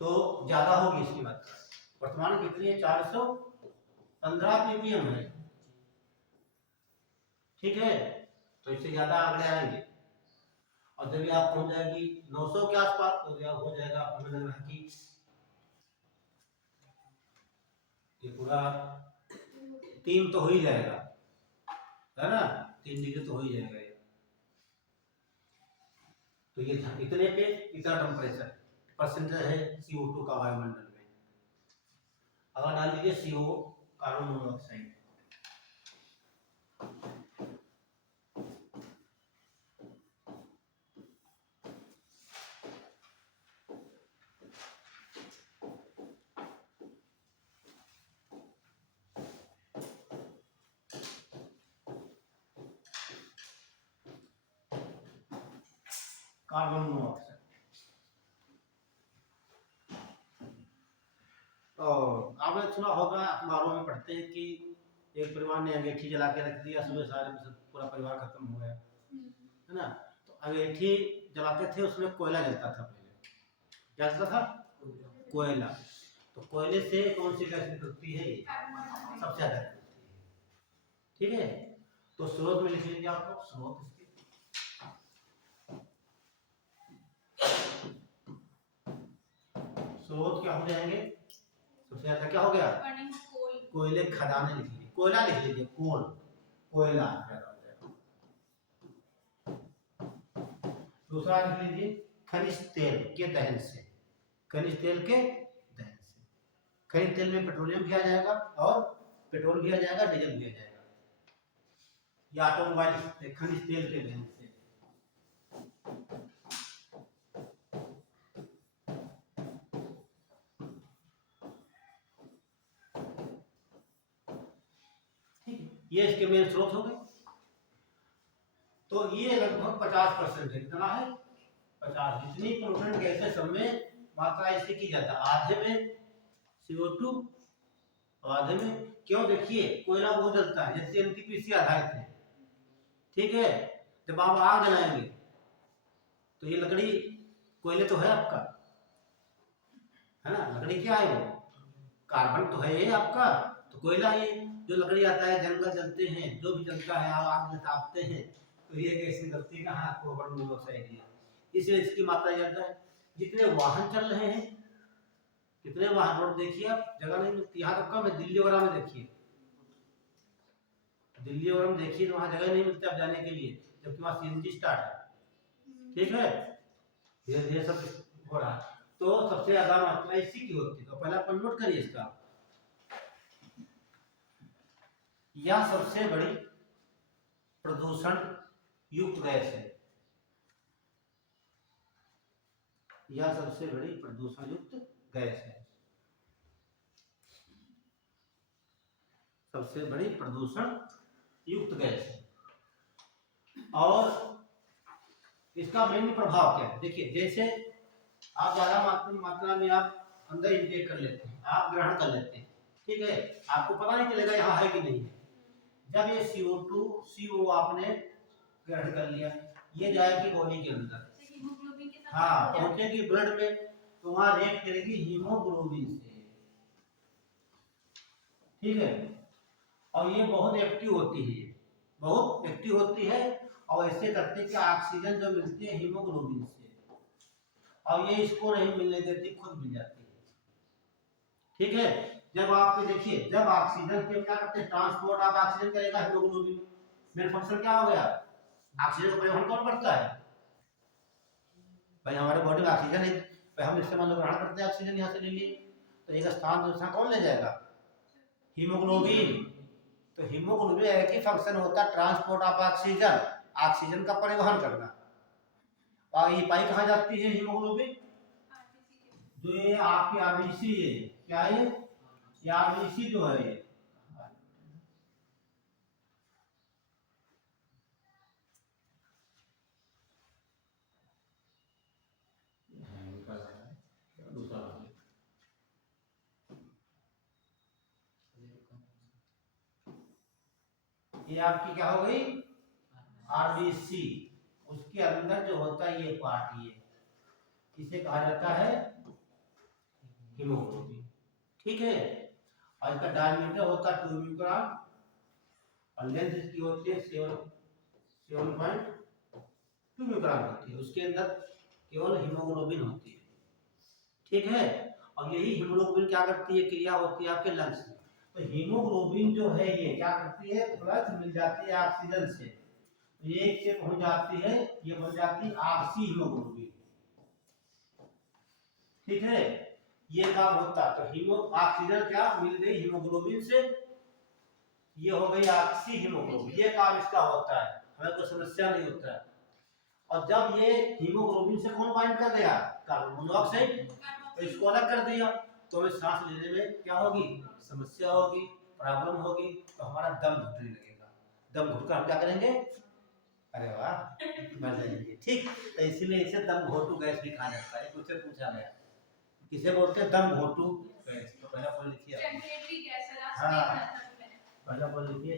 तो ज्यादा होगी इसकी मात्रा। वर्तमान में कितनी है? 415 ppm है। ठीक है, तो इससे ज्यादा आंकड़े आएंगे, और जब आप पहुंच जाएगी 900 के आसपास, तो यह हो जाएगा हमें लग रहा है कि ये पूरा 3 तो हो ही जाएगा, है ना, 3 डिग्री तो हो ही जाएगा ये। तो ये इतने पे इतना टेम्परेचर परसेंटेज है CO2 का वायुमंडल। अगला डाल लीजिए CO, carbon monoxide. Carbon monoxide. और आपने सुना होगा, अखबारों में पढ़ते हैं कि एक परिवार ने अंगीठी जला के रख दिया, सुबह सारे पूरा परिवार खत्म हो गया, है ना। तो अंगीठी जलाते थे, उसमें कोयला जलता था पहले। क्या जलता था? कोयला। तो कोयले से कौन सी गैस निकलती है? सबसे ज्यादा निकलती है। ठीक है, तो स्रोत में लिख लीजिए आप लोग, स्रोत इसके स्रोत क्या हो जाएंगे? सबसे ज्यादा क्या हो गया? कोयले खदानें लिख लीजिए, कोयला लिख लीजिए, कोल, कोयला ज्यादा हो जाएगा। दूसरा लिख लीजिए खनिज तेल के दहन से, खनिज तेल के दहन से। खनिज तेल में पेट्रोलियम भी आ जाएगा और पेट्रोल भी आ जाएगा, डीजल भी आ जाएगा। या ऑटोमोबाइल खनिज तेल के दहन से। ये इसके मेन स्रोत हो गए। तो ये लगभग 50% है। कितना है? 50। जितनी पोल्यूटेंट गैसें सब में मात्रा इसकी की जाता है, आधे में CO2 और आधे में। क्यों? देखिए कोयला बहुत जलता है, जैसे NTPC आधारित है, ठीक है। जब आप आग जलाएंगे तो ये लकड़ी, कोयले तो है आपका, है ना। लकड़ी क्या है? वो कार्बन तो है ये आपका, तो कोयला ये जो लकड़ी आता है, जंगल जलते हैं, जो भी जलता है, आग में तापते हैं, तो ये गैस निकलती है कहाँ? Carbon monoxide. इसलिए इसकी मात्रा ज्यादा है। जितने वाहन चल रहे हैं, कितने वाहन, रोड देखिए आप, जगह नहीं मिलती। यहाँ तक कम है, दिल्ली वगैरह में देखिए, दिल्ली वगैरह में देखिए तो वहाँ जगह नहीं मिलती आप जाने के लिए, जबकि वहाँ CNG स्टार्ट है। ठीक है, धीरे धीरे सब हो रहा है। तो सबसे ज्यादा मात्रा इसी की होती है। तो पहला अपन नोट करिए इसका, यह सबसे बड़ी प्रदूषण युक्त गैस है। यह सबसे बड़ी प्रदूषण युक्त गैस है। सबसे बड़ी प्रदूषण युक्त गैस है। और इसका मेन प्रभाव क्या है? देखिए, जैसे आप ज्यादा मात्रा में आप अंदर इंटेक कर लेते हैं, आप ग्रहण कर लेते हैं, ठीक है, आपको पता नहीं चलेगा यहाँ है कि नहीं है। जब ये CO2 CO आपने ग्रहण कर लिया, ये जाएगी बॉडी के अंदर, हाँ, पहुंचेगी ब्लड में, तो वहां रिएक्ट करेगी हीमोग्लोबिन से, ठीक है। और ये बहुत एक्टिव होती है, बहुत एक्टिव होती है। और ऐसे करते कि ऑक्सीजन जो मिलती है हीमोग्लोबिन से, और ये इसको नहीं मिलने देती, खुद मिल जाती है, ठीक है। जब आपके देखिए, जब ऑक्सीजन के क्या करते हैं, ट्रांसपोर्ट ऑफ ऑक्सीजन करेगा हीमोग्लोबिन, मेन फंक्शन क्या हो गया? ऑक्सीजन का परिवहन कौन करता है? भाई हमारे बॉडी में ऑक्सीजन है, भाई हम इससे मतलब ग्रहण करते हैं ऑक्सीजन, यहाँ से ले लिए, तो एक स्थान दूसरा कौन ले जाएगा? हीमोग्लोबिन। तो हीमोग्लोबिन एक ही फंक्शन होता है, ट्रांसपोर्ट ऑफ ऑक्सीजन, ऑक्सीजन का परिवहन करना। और ये पाई कहाँ जाती है हीमोग्लोबिन? जो ये आपकी RBC है, क्या है ये? RBC जो है, ये ये आपकी क्या हो गई? RBC। उसके अंदर जो होता है ये पार्ट, ये इसे कहा जाता है हीमोग्लोबिन, ठीक है। और इसका डायमीटर होता है 2 माइक्रोन, और लेंथ इसकी होती है 7.2 माइक्रोन होती है। उसके अंदर केवल हीमोग्लोबिन होती है, ठीक है। और यही हीमोग्लोबिन क्या करती है? क्रिया होती है आपके लंग्स में। तो हीमोग्लोबिन जो है ये क्या करती है? प्लस मिल जाती है ऑक्सीजन से, एक से पहुंच जाती है, ये बन जाती है ऑक्सी हीमोग्लोबिन, ठीक है। ये काम होता है। तो हीमो ऑक्सीजन क्या मिल गई हीमोग्लोबिन से, ये हो गई ऑक्सी हीमोग्लोबिन, ये काम इसका होता है, हमें कोई समस्या नहीं होता है। और जब ये हीमोग्लोबिन से कौन बाइंड कर गया, कार्बन मोनोऑक्साइड, तो इसको अलग कर दिया, तो हमें सांस लेने में क्या होगी, समस्या होगी, प्रॉब्लम होगी, तो हमारा दम घुटने लगेगा। दम घुटकर हम क्या करेंगे, अरे वाह मर जाएंगे। ठीक, तो इसीलिए इसे दम घोटू गैस भी कहा जाता है। कुछ पूछा गया किसे बोलते हैं, दम घोटू गैस। तो पहला पढ़ लिखिए, टेम्परेरी गैस है, लास्ट हाँ में था मैंने। पहला पढ़ लिखिए,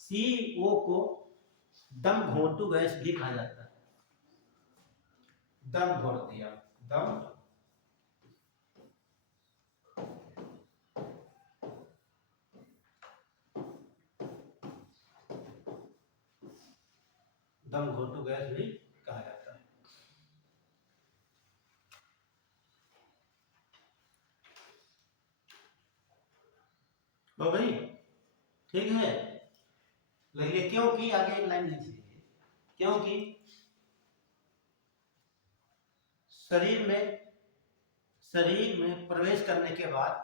CO को दम घोटू गैस भी कहा जाता है। दम घोट दिया, दम दम घोटू गैस भी कहा जाता है। तो भाई ठीक है, लगे क्योंकि आगे एक लाइन लिखिए, क्योंकि शरीर में प्रवेश करने के बाद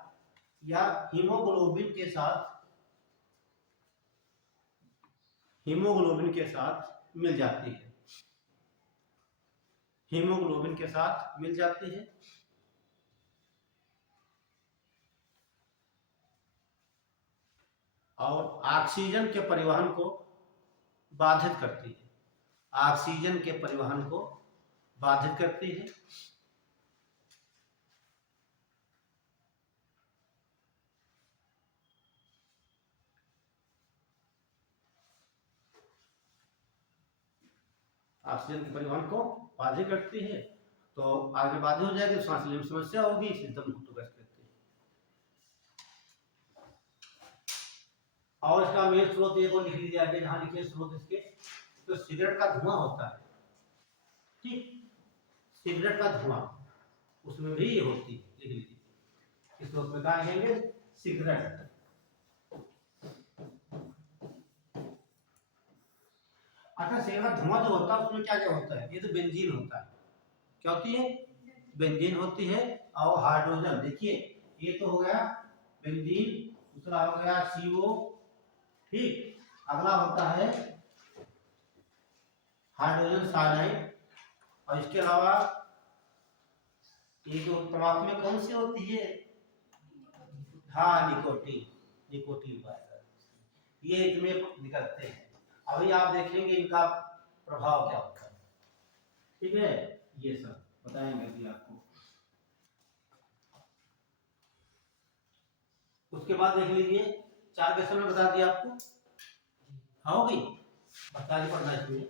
या हीमोग्लोबिन के साथ मिल जाती है, हीमोग्लोबिन के साथ मिल जाती है, और ऑक्सीजन के परिवहन को बाधित करती है, ऑक्सीजन के परिवहन को बाधित करती है। ऑक्सीजन के परिवहन को बाधित करती है, तो आगे बाधित हो जाएगी, सांस लेने में समस्या होगी, इसलिए दम घुटू गैस करती है। और इसका मेन स्रोत ये को लिख लीजिए आगे, जहां लिखिए स्रोत इसके, तो सिगरेट का धुआं होता है, ठीक, सिगरेट का धुआं उसमें भी होती है, लिख लीजिए, इस स्रोत में कहा लिखेंगे, सिगरेट। अच्छा, सिगरेट का धुआं जो होता है उसमें क्या क्या होता है, ये तो बेंजीन होता है, क्या होती है, बेंजीन होती है, और हाइड्रोजन, देखिए ये तो हो गया बेंजीन, दूसरा हो गया CO, ठीक, अगला होता है हाइड्रोजन साइनाइड, और इसके अलावा ये जो तंबाकू में कौन सी होती है, हाँ निकोटीन, निकोटीन पाउडर, ये इसमें निकलते हैं। अभी आप देखेंगे इनका प्रभाव क्या होता है, ठीक है, ये सब बताएंगे अभी आपको। उसके बाद देख लीजिए, 4 क्वेश्चन में बता दिया आपको, हाँ हो गई, बता पढ़ना इसमें।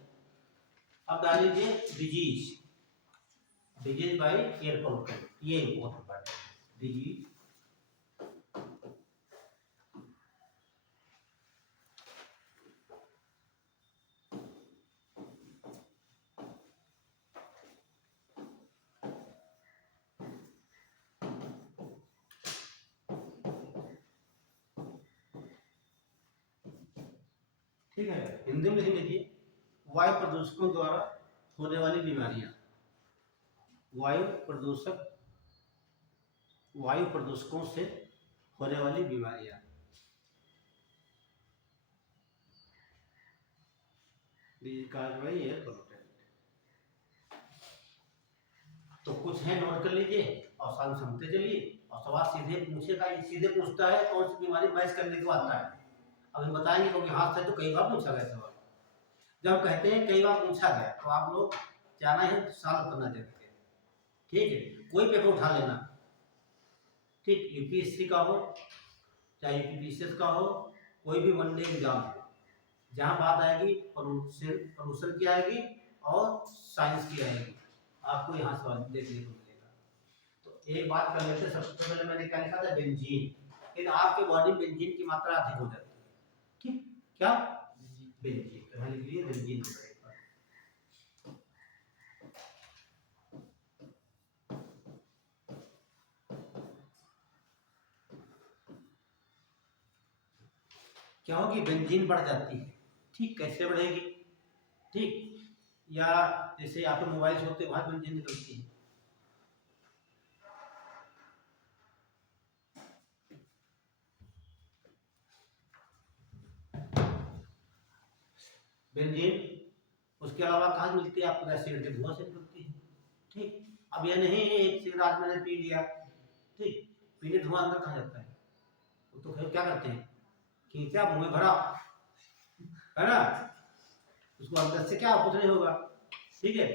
अब डाल लीजिए disease, disease by air pollution, ये बहुत इंपॉर्टेंट है, डिजीज ठीक है, हिंदी में लिख लीजिए, वायु प्रदूषकों द्वारा होने वाली बीमारियां, वायु प्रदूषकों से होने वाली बीमारियां, एयर पोल्यूटेंट। तो कुछ है, नोट कर लीजिए और साल समझते चलिए, और सवाल सीधे पूछेगा, सीधे पूछता है कौन सी बीमारी मैच करने को आता है। अब हम बताएंगे क्योंकि हाथ से तो कई बार पूछा गया सवाल, जब हम कहते हैं कई बार पूछा गया, तो आप लोग जाना है सॉल्व करना चाहते हैं, ठीक है, कोई पेपर उठा लेना, ठीक, UPSC का हो चाहे UPPCS का हो, कोई भी वनडे एग्जाम हो, जहाँ बात आएगी प्रदूषण की आएगी और साइंस की आएगी, आपको यहाँ सवाल देखने को मिलेगा। तो एक बात कर लेते, सबसे पहले मैंने क्या लिखा था, बेंजीन, लेकिन आपके बॉडी में बेंजीन की मात्रा अधिक हो जाती है, ठीक, क्या बेंजीन, तो लिख लिए बेंजीन। क्या होगी, बेंजीन बढ़ जाती है, ठीक, कैसे बढ़ेगी, ठीक, या जैसे आपके मोबाइल से होते वहां बेंजीन निकलती है, बेंजीन। उसके अलावा कहाँ से मिलती है आपको? गैसीय के धुआं से मिलती है। ठीक, अब यह नहीं है एक सिगरेट आज मैंने पी लिया, ठीक, पीने धुआं अंदर कहाँ जाता है? वो तो फिर क्या करते हैं, खींचा मुंह में भरा, है ना, उसको अंदर से क्या कुछ नहीं होगा। ठीक है,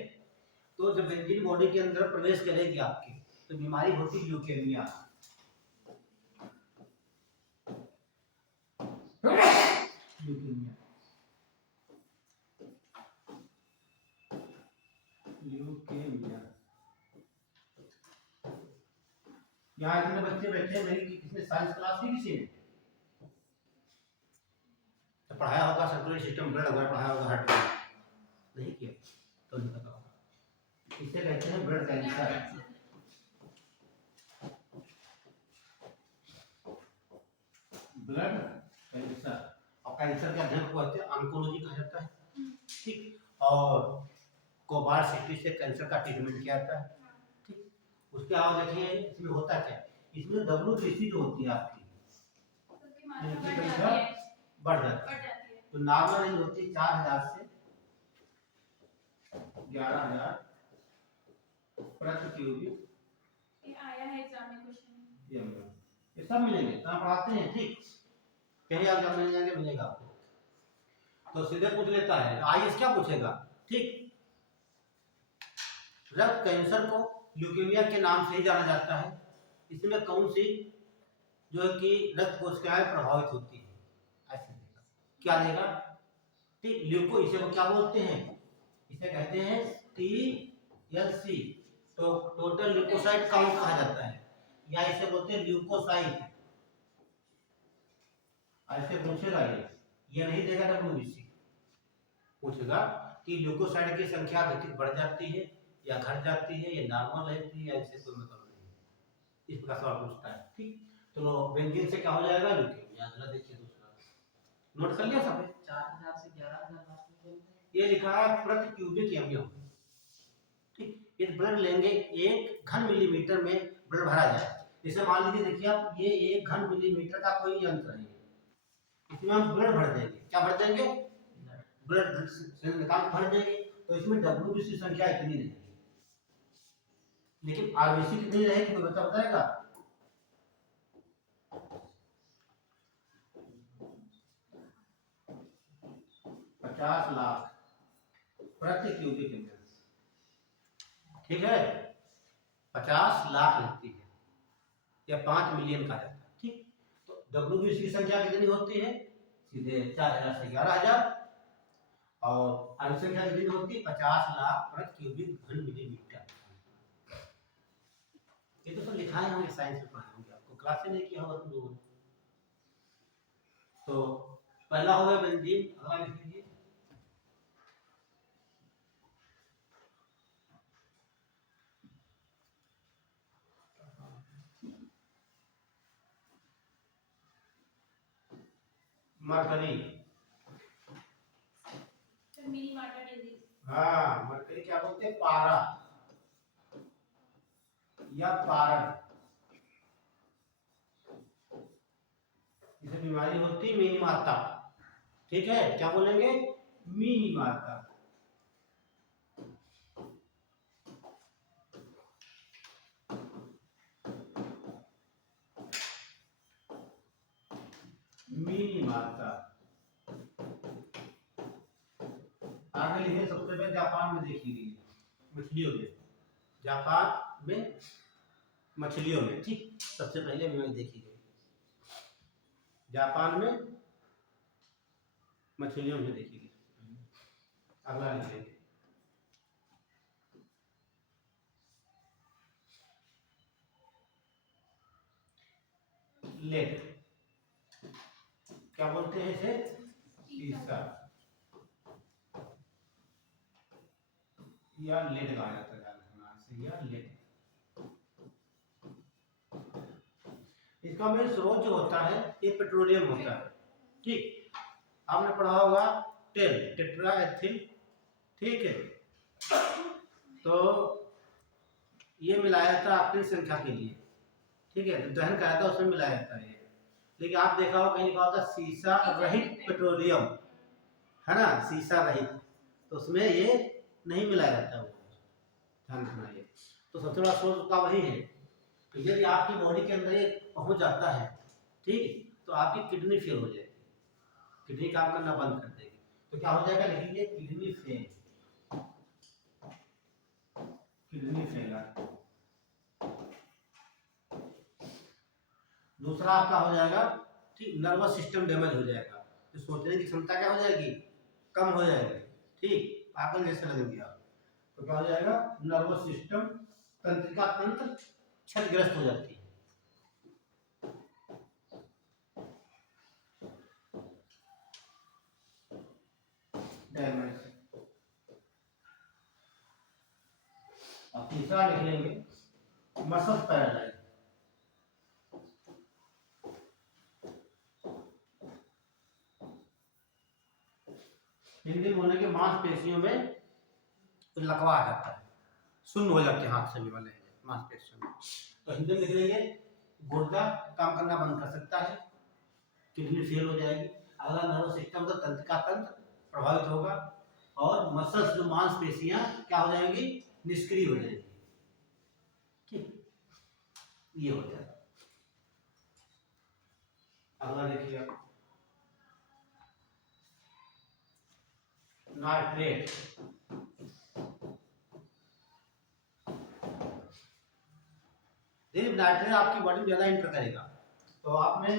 तो जब बेंजीन बॉडी के अंदर प्रवेश करेगी आपकी तो बीमारी होती है ल्यूकेमिया। Leukaemia, leukaemia. यहाँ इतने बच्चे बैठे, मेरी किसने साइंस क्लास की, किसी ने तो पढ़ाया होगा सर्कुलेटरी सिस्टम, ब्लड वगैरह पढ़ाया होगा, हार्ट नहीं किया तो नहीं पता होगा। इसे कहते हैं ब्लड कैंसर। ब्लड कैंसर, और कैंसर के अध्ययन को कहते हैं ऑन्कोलॉजी कहा जाता है। ठीक, और कोबार सिटी से कैंसर का ट्रीटमेंट किया जाता है। ठीक, उसके अलावा देखिए इसमें होता क्या है, इसमें WBC जो होती है आपकी बढ़ जाती है। तो नॉर्मल रेंज होती है 4000 से 11000 प्रति क्यूबिक। ये आया है एग्जाम में क्वेश्चन, ये सब मिलेंगे, कहाँ पढ़ाते हैं, ठीक, कहीं आप जब मिल जाएंगे मिलेगा आपको। तो सीधे पूछ लेता है आईएएस क्या पूछेगा, ठीक, रक्त कैंसर को ल्यूकेमिया के नाम से ही जाना जाता है। इसमें कौन सी जो है कि रक्त कोशिकाएं प्रभावित होती है, ऐसे देगा, क्या देगा, ठीक, ल्यूको, इसे वो क्या बोलते हैं, इसे कहते हैं TLC, तो टोटल ल्यूकोसाइट काउंट कहा जाता है, या इसे बोलते हैं ल्यूकोसाइट। ऐसे पूछेगा ये नहीं देगा WBC, पूछेगा कि ल्यूकोसाइट की संख्या अधिक बढ़ जाती है या घट जाती है, या नॉर्मल रहती है, या इससे कोई मतलब नहीं, इस प्रकार सवाल पूछता है। ठीक, चलो बेंजीन से क्या हो जाएगा, ल्यूकेमिया। अगला देखिए दूसरा, नोट कर लिया सब? 4000 से 11000 ये लिखा है प्रति क्यूबिक एमएम। ठीक, ये ब्लड लेंगे, 1 घन मिलीमीटर में ब्लड भरा जाए। जैसे मान लीजिए, देखिए आप, ये 1 घन मिलीमीटर का कोई यंत्र है, इसमें हम ब्लड भर देंगे, क्या भर देंगे, ब्लड से निकाल भर देंगे, तो इसमें WBC संख्या इतनी रहेगी, लेकिन RBC कितनी रहेगी तो बताएगा। $50 लाख प्रति क्यूबिक मीटर, ठीक है, 50 लाख लगती है, या 5 मिलियन का जाता है। ठीक, तो WBC की संख्या कितनी होती है, सीधे 4000 से 11000, और RBC संख्या कितनी होती है, 50 लाख प्रति क्यूबिक घन मिलीमीटर। ये तो सब लिखा है, हमने साइंस में पढ़ा होंगे, आपको क्लास से नहीं किया होगा तुम लोगों ने। तो पहला हो गया बेंजीन, अगला लिख लीजिए मरकरी। मिनी मार्टा डिजीज, हाँ, मरकरी क्या बोलते हैं, पारा या पारद, इसे बीमारी होती है मिनी माता। ठीक है, क्या बोलेंगे, मिनी माता। मिनी माता। आगे लिखे, सबसे पहले जापान में देखी गई मछलियों में, जापान में मछलियों में, ठीक, सबसे पहले बीमारी देखी गई जापान में मछलियों में देखी गई। अगला लिखेंगे, लेट, क्या बोलते हैं इसे, ईसा या लेट कहा जाता है, या लेट। इसका मेन स्रोत जो होता है ये पेट्रोलियम होता है। ठीक, आपने पढ़ा होगा टेट्राएथिल, ठीक है, तो ये मिलाया जाता है आपकी संख्या के लिए, ठीक है, तो दहन कराया था उसमें मिलाया जाता है, लेकिन आप देखा होगा कहीं लिखा होता है सीसा रहित पेट्रोलियम, है ना, सीसा रहित, तो उसमें ये नहीं मिलाया जाता वो, ध्यान रखना ये। तो सबसे बड़ा सोर्स उसका वही है। तो यदि आपकी बॉडी के अंदर ये पहुंच जाता है, ठीक, तो आपकी किडनी फेल हो जाएगी, किडनी काम करना बंद कर देगी। तो क्या हो जाएगा, लिखिए किडनी फेल, किडनी फेलर। दूसरा आपका हो जाएगा, ठीक, नर्वस सिस्टम डैमेज हो जाएगा, तो सोचने की क्षमता क्या हो जाएगी, कम हो जाएगी, ठीक, पागल जैसे लगेंगे आप। तो क्या हो जाएगा, नर्वस सिस्टम, तंत्रिका तंत्र क्षतिग्रस्त हो जाती है। डैमेज। अब तीसरा लिख लेंगे, मसल पैरालाइज। हिंदी बोलने के मांसपेशियों में लकवा आ जाता है, शून्य हो जाते हैं हाथ से भी वाले मांसपेशियों में। तो हिंदी में लिख लेंगे, गुर्दा काम करना बंद कर सकता है, किडनी फेल हो जाएगी, अगला नर्वस सिस्टम का तंत्रिका तंत्र प्रभावित होगा, और मसल्स जो मांसपेशियां क्या हो जाएंगी, निष्क्रिय हो जाएगी, ठीक, ये हो जाएगा। अगला देखिए आप, नाइट्रेट। नाइट्रेट आपकी बॉडी में ज्यादा इंटर करेगा, तो आपने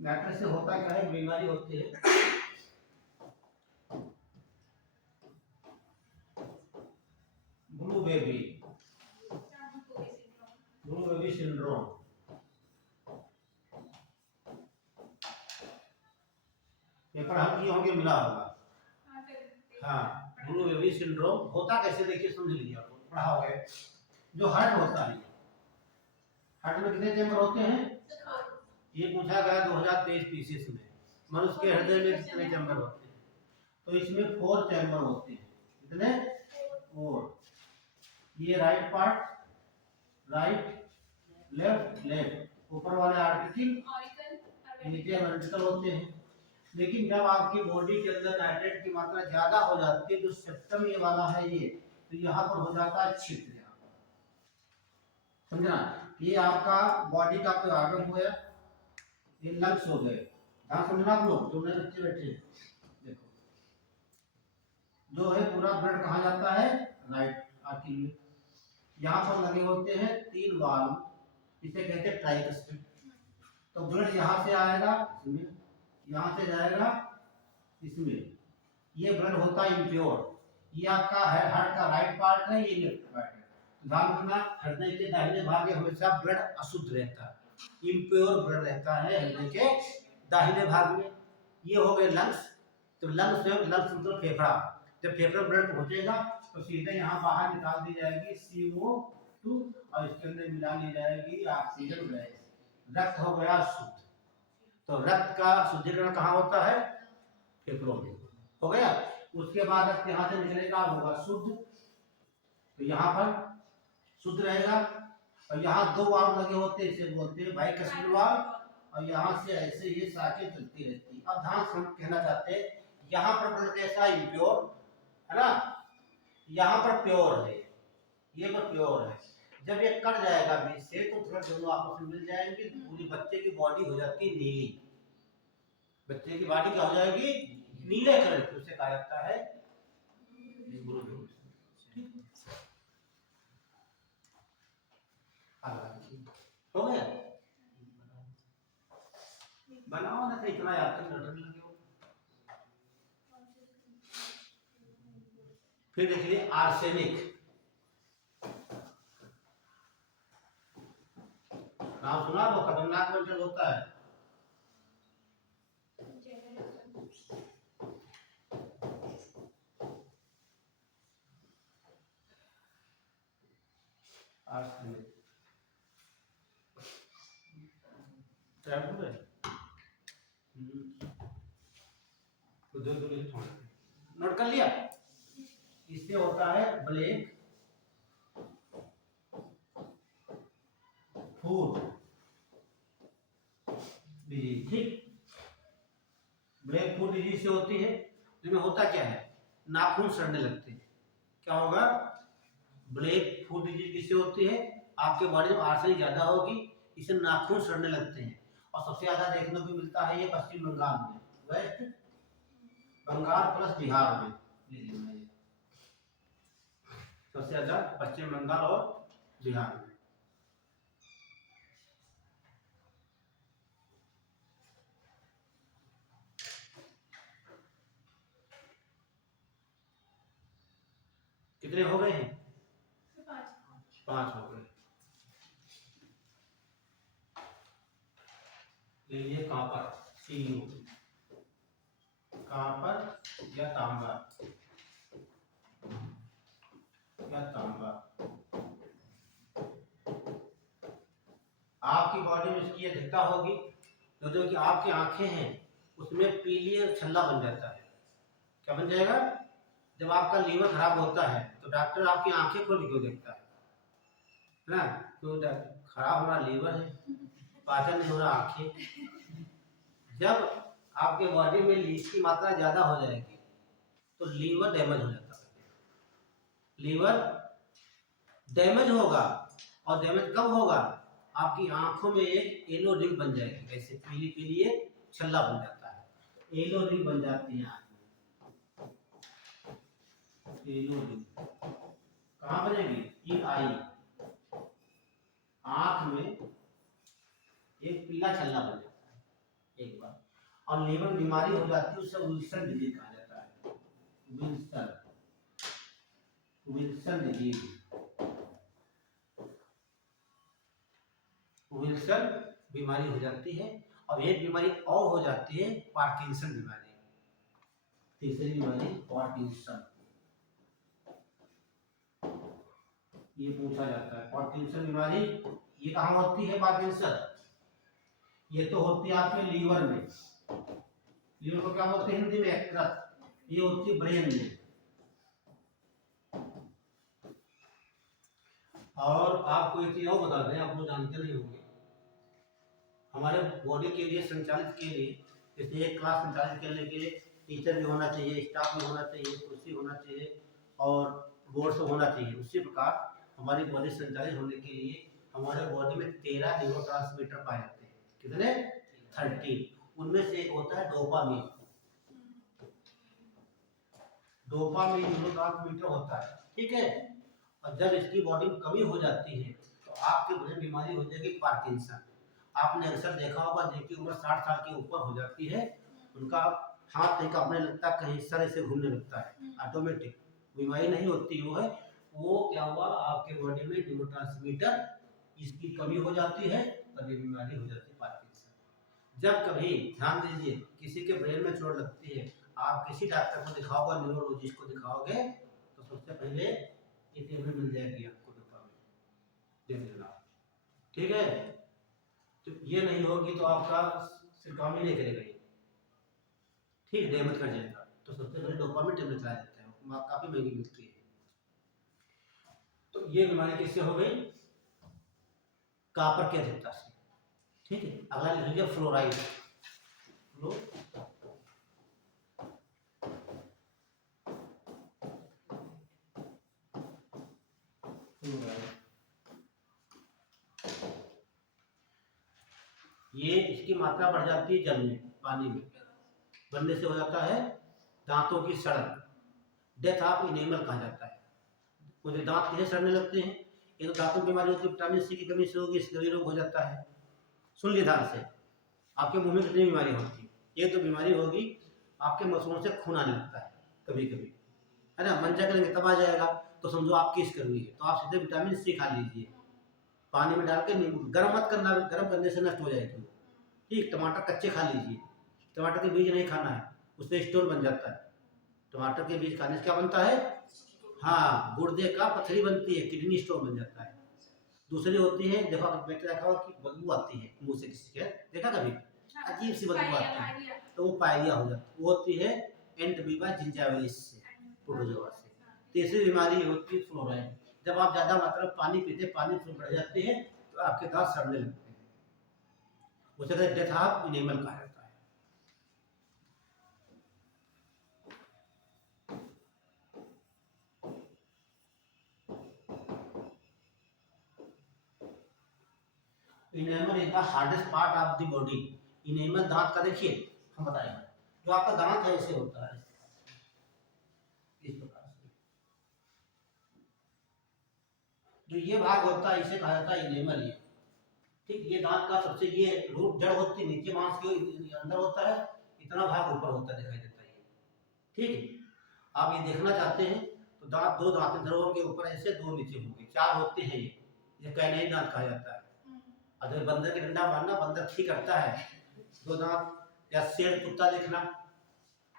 नाइट्रेट से होता क्या है, बीमारी होती है blue baby, blue baby syndrome. Paper हल किए होंगे, मिला होगा, हाँ, ब्लू बेबी सिंड्रोम होता कैसे, देखिए समझ लीजिए, आपको पढ़ा होगा। जो हार्ट होता है, हार्ट में कितने चैम्बर होते हैं, ये पूछा गया 2023 पीसीएस में, मनुष्य के हृदय में कितने चैम्बर होते हैं, तो इसमें 4 चैम्बर होते हैं, कितने, 4। ये right part, right, left, left, ऊपर वाले आर्टिकल, नीचे वर्टिकल होते हैं। लेकिन जब आपकी बॉडी के अंदर नाइट्रेट की मात्रा ज्यादा हो जाती है, जो सेप्टम ये वाला है ये, तो यहाँ पर हो जाता है छिद्र, समझना, ये आपका बॉडी का कोई ऑर्गन हो गया, ये लंग्स हो गए, ध्यान समझना आप लोग, जो नए बच्चे बैठे हैं, देखो जो है पूरा ब्लड कहाँ जाता है, राइट आर्टरी में, यहाँ पर लगे होते हैं 3 वाल्व, इसे कहते हैं ट्राइकस्पिड। तो ब्लड यहाँ से आएगा इसमें, यहाँ से जाएगा इसमें, ये ब्लड होता है इम्प्योर, ये आपका है हार्ट का राइट पार्ट है, ये लेफ्ट पार्ट है। ध्यान रखना, हृदय के दाहिने भाग में हमेशा ब्लड अशुद्ध रहता है, इम्प्योर ब्लड रहता है हृदय के दाहिने भाग में। ये हो गए लंग्स, तो लंग्स में, लंग्स मतलब फेफड़ा, जब फेफड़े ब्लड पहुंचेगा तो सीधे यहाँ बाहर निकाल दी जाएगी CO2, और इसके अंदर मिला ली जाएगी ऑक्सीजन गैस, रक्त हो गया शुद्ध। तो रक्त का शुद्धिकरण कहाँ होता है, फेफड़ों में, हो गया। उसके बाद रक्त यहाँ से निकलेगा, होगा शुद्ध, तो यहाँ पर शुद्ध रहेगा, और यहाँ 2 वाल्व लगे होते हैं, इसे बोलते हैं बाइकस्पिड वाल्व, और यहाँ से ऐसे ये साइकिल चलती रहती है। अब ध्यान से हम कहना चाहते हैं, यहाँ पर ब्लड कैसा इम्प्योर है ना, यहाँ पर प्योर है, ये पर प्योर है। जब ये कट जाएगा बीच से, तो ब्लड दोनों आपस में मिल जाएंगे, पूरी बच्चे की बॉडी हो जाती है नीली, बच्चे की बॉडी क्या हो जाएगी, नीले कलर की, उसे कहा जाता है हो गया। बनाओ ना, तो इतना याद कर लगे हो। फिर देखिए आर्सेनिक, नाम सुना, वो खतरनाक मेटल होता है। आर्सेनिक नोट कर लिया। इससे होता है ब्लैक फूड, डिजीज, ठीक। ब्लैक फुट डिजीज से होती है, इसमें होता क्या है, नाखून सड़ने लगते हैं। क्या होगा, ब्लैक फुट डिजीज किससे होती है, आपके बॉडी में आर्सेनिक ज्यादा होगी, इससे नाखून सड़ने लगते हैं। और सबसे ज्यादा देखने को मिलता है ये पश्चिम बंगाल में, वेस्ट बंगाल प्लस बिहार में, सबसे ज्यादा पश्चिम बंगाल और बिहार में। कितने हो गए हैं, 5 हो गए। लीजिए कॉपर, कॉपर या तांबा आपकी बॉडी में इसकी अधिकता होगी तो जो कि आपकी आंखें हैं उसमें पीली और छल्ला बन जाता है। क्या बन जाएगा, जब आपका लीवर खराब होता है तो डॉक्टर आपकी आंखें खोल क्यों देखता है ना, तो खराब हो रहा लीवर है, पाचन नहीं हो रहा आंखें। जब आपके बॉडी में लीच की मात्रा ज्यादा हो जाएगी तो लीवर डैमेज हो जाता है, लीवर डैमेज होगा। और डैमेज कब होगा, आपकी आंखों में एक येलो रिंग बन जाएगी, ऐसे पीली पीली एक छल्ला बन जाता है, येलो रिंग बन जाती है आंख में। येलो रिंग कहाँ बनेगी, ये आई आंख में एक पीला छल्ला बन जाता है एक बार। और लीवर बीमारी हो जाती है, उसे विल्सन डिजीज कहा जाता है, विल्सन डिजीज, विल्सन बीमारी हो जाती है। और एक बीमारी और हो जाती है, पार्किंसन बीमारी, तीसरी बीमारी पार्किंसन, ये पूछा जाता है। पार्किंसन बीमारी ये कहाँ होती है, पार्किंसन ये तो होती है आपके लीवर में, लीवर को क्या बोलते हैं हिंदी में, यकृत, ये होती है ब्रेन में। और आपको एक चीज और बता दें, आप लोग जानते नहीं होंगे, हमारे बॉडी के लिए संचालित के लिए, जैसे एक क्लास संचालित करने के लिए टीचर भी होना चाहिए, स्टाफ भी होना चाहिए, कुर्सी होना चाहिए और बोर्ड सब होना चाहिए, उसी प्रकार हमारी बॉडी संचालित होने के लिए हमारे बॉडी में 13 न्यूरोट्रांसमीटर पाए जाते हैं। कितने, 30। उनमें से एक होता है डोपामीन, डोपामीन न्यूरोट्रांसमीटर होता है, ठीक है। और जब इसकी बॉडी में कमी हो जाती है तो आपके बड़े बीमारी हो जाएगी पार्किंसन। आपने अक्सर देखा होगा जिनकी उम्र 60 साल के ऊपर हो जाती है, उनका हाथ नहीं कांपने लगता, कहीं सर ऐसे घूमने लगता है, ऑटोमेटिक बीमारी नहीं होती है वो क्या हुआ, आपके बॉडी में न्यूरोट्रांसमीटर इसकी कमी हो जाती है, तभी बीमारी हो जाती है पार्किंसन। जब कभी ध्यान दीजिए किसी के ब्रेन में चोट लगती है, आप किसी डॉक्टर को दिखाओगे, न्यूरोलॉजिस्ट को दिखाओगे, तो सबसे पहले ये टेबलेट मिल जाएगी आपको, दे देना, ठीक है। तो ये नहीं होगी तो आपका सिर काम ही नहीं करेगा ये, ठीक, डैमेज कर जाएगा। तो सबसे पहले डोपामिन टेबलेट लाया जाता है, काफी महंगी मिलती है। तो ये बीमारी किससे हो गई, कॉपर की अधिकता से, ठीक है। अगला लिख लीजिए फ्लोराइड, ये इसकी मात्रा बढ़ जाती है जल में, पानी में बनने से हो जाता है दांतों की सड़न, डेथ ऑफ इनेमल कहा जाता है। मुझे दांत कैसे सड़ने लगते हैं, ये तो दांतों की बीमारी होती है, विटामिन सी की कमी से होगी, स्कर्वी रोग हो जाता है। सुन ली ध्यान से, आपके मुंह में कितनी बीमारी होती है, ये तो बीमारी होगी आपके मसूड़ों से खून आने लगता है कभी कभी, है ना, मंजा करेंगे तब आ जाएगा, तो समझो आपकी स्कर्वी है, तो आप सीधे विटामिन सी खा लीजिए, पानी में डाल के, गर्म मत करना, गर्म करने से नष्ट हो जाएगी, ठीक। टमाटर कच्चे खा लीजिए, टमाटर के बीज नहीं खाना है, उससे स्टोन बन जाता है। टमाटर के बीज खाने से क्या बनता है, हाँ, गुर्दे का पथरी बनती है, किडनी स्टोन बन जाता है। दूसरी होती है, देखो पेट देखा हो कि बदबू आती है मुंह से किसी के, देखा कभी, अजीब सी बदबू आती है, तो वो पायरिया हो जाती है, वो होती है एंटमीबा जिंजाविलिस से, प्रोटोजोआ से। तीसरी बीमारी होती है फ्लोराइड, जब आप ज्यादा मात्रा में पानी पीते, पानी बढ़ जाते हैं तो आपके दांत सड़ने लगते हैं। उसे कहते डेथ ऑफ इनेमल कहा जाता है। Enamel is the hardest part of the body. Enamel दांत का देखिए, हम बताएंगे जो आपका दांत है ऐसे होता है, इस प्रकार से जो ये भाग होता है इसे कहा जाता है इनेमल। ये ठीक, ये दांत का सबसे ये रूट जड़ होती है, नीचे मांस के अंदर होता है, इतना भाग ऊपर होता है, दिखाई देता है ये। ठीक है, आप ये देखना चाहते हैं तो दांत, दो दांत इधर होंगे ऊपर ऐसे, दो नीचे होंगे, चार होते हैं ये कैनाइन दांत कहा जाता है। अगर बंदर के डंडा मारना, बंदर ठीक करता है, दो दांत, या शेर कुत्ता देखना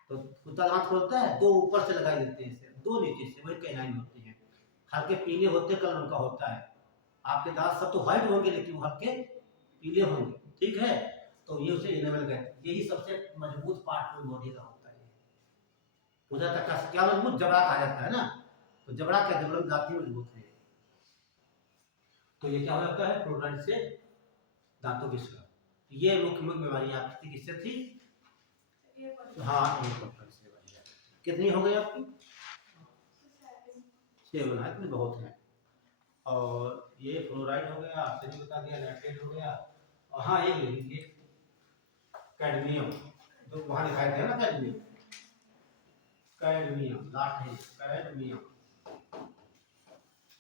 तो कुत्ता दांत खोलता है, दो ऊपर से लगाई देते हैं, दो नीचे से, वही कैनाइन होते हैं। हल्के पीले होते कलर उनका होता है। आपके दांत सब तो व्हाइट होंगे लेकिन वो हल्के पीले होंगे। ठीक है, तो ये उसे इनेमल कहते हैं। यही सबसे मजबूत पार्ट पूरी बॉडी का होता है। पूजा तक का क्या मजबूत, जबड़ा कहा जाता है ना, तो जबड़ा क्या, जबड़ा में दांत ही मजबूत है। तो ये क्या हो जाता है, फ्लोराइड से दांतों की स्क्रब। ये मुख्य मुख्य बीमारी आपकी किससे थी? हाँ, से बनी है। कितनी हो गई आपकी? 7 है, इतने बहुत है। और ये फ्लोराइड हो गया, आपसे भी बता दिया, लैक्टेट हो गया। और हाँ, एक ले लीजिए कैडमियम, तो वहाँ दिखाई दे ना कैडमियम, कैडमियम लास्ट है, कैडमियम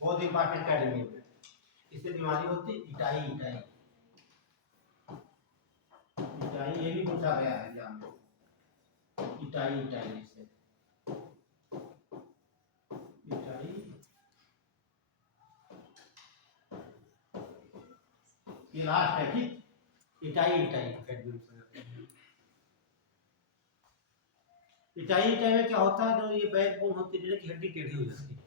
बहुत इंपॉर्टेंट कैडमियम है। इससे बीमारी होती है इटाई, इटाई, इटाई, ये भी पूछा गया है एग्जाम में, इटाई, इटाई से इटाई, ये लास्ट है ठीक, इटाई, इटाई कैडमियम से इटाई, इटाई में क्या होता है, जो ये बैकबोन होती है, रीढ़ की हड्डी टेढ़ी हो जाती है,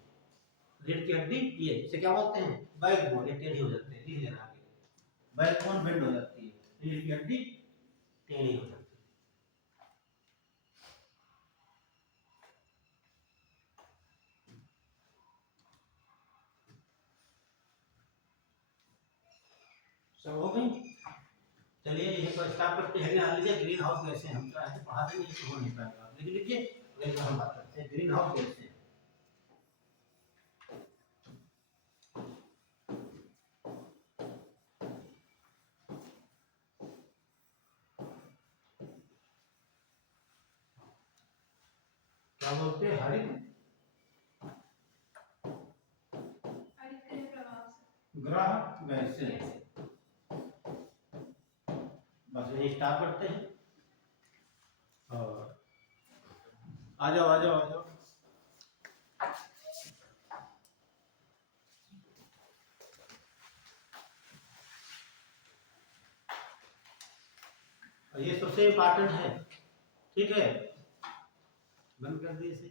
रीढ़ की हड्डी ये इसे क्या बोलते हैं, बैकबोन, ये टेढ़ी हो जाती है, लिख लेना आगे, बैकबोन बेंड हो जाती है, रीढ़ की हड्डी टेढ़ी हो जाती है। सब हो गई? चलिए यहीं पर स्टार्ट करते हैं। ध्यान लीजिए, ग्रीन हाउस कैसे हम ऐसे पढ़ा देंगे तो हो नहीं पाएगा, लिख लीजिए। अगले हम बात करते हैं ग्रीन हाउस कैसे। क्या बोलते हैं, हरित ग्रह वैसे, बस यही स्टार्ट करते हैं। और आ जाओ आ जाओ आ जाओ। ये सबसे इम्पोर्टेंट है, ठीक है, बंद कर दिए इसे।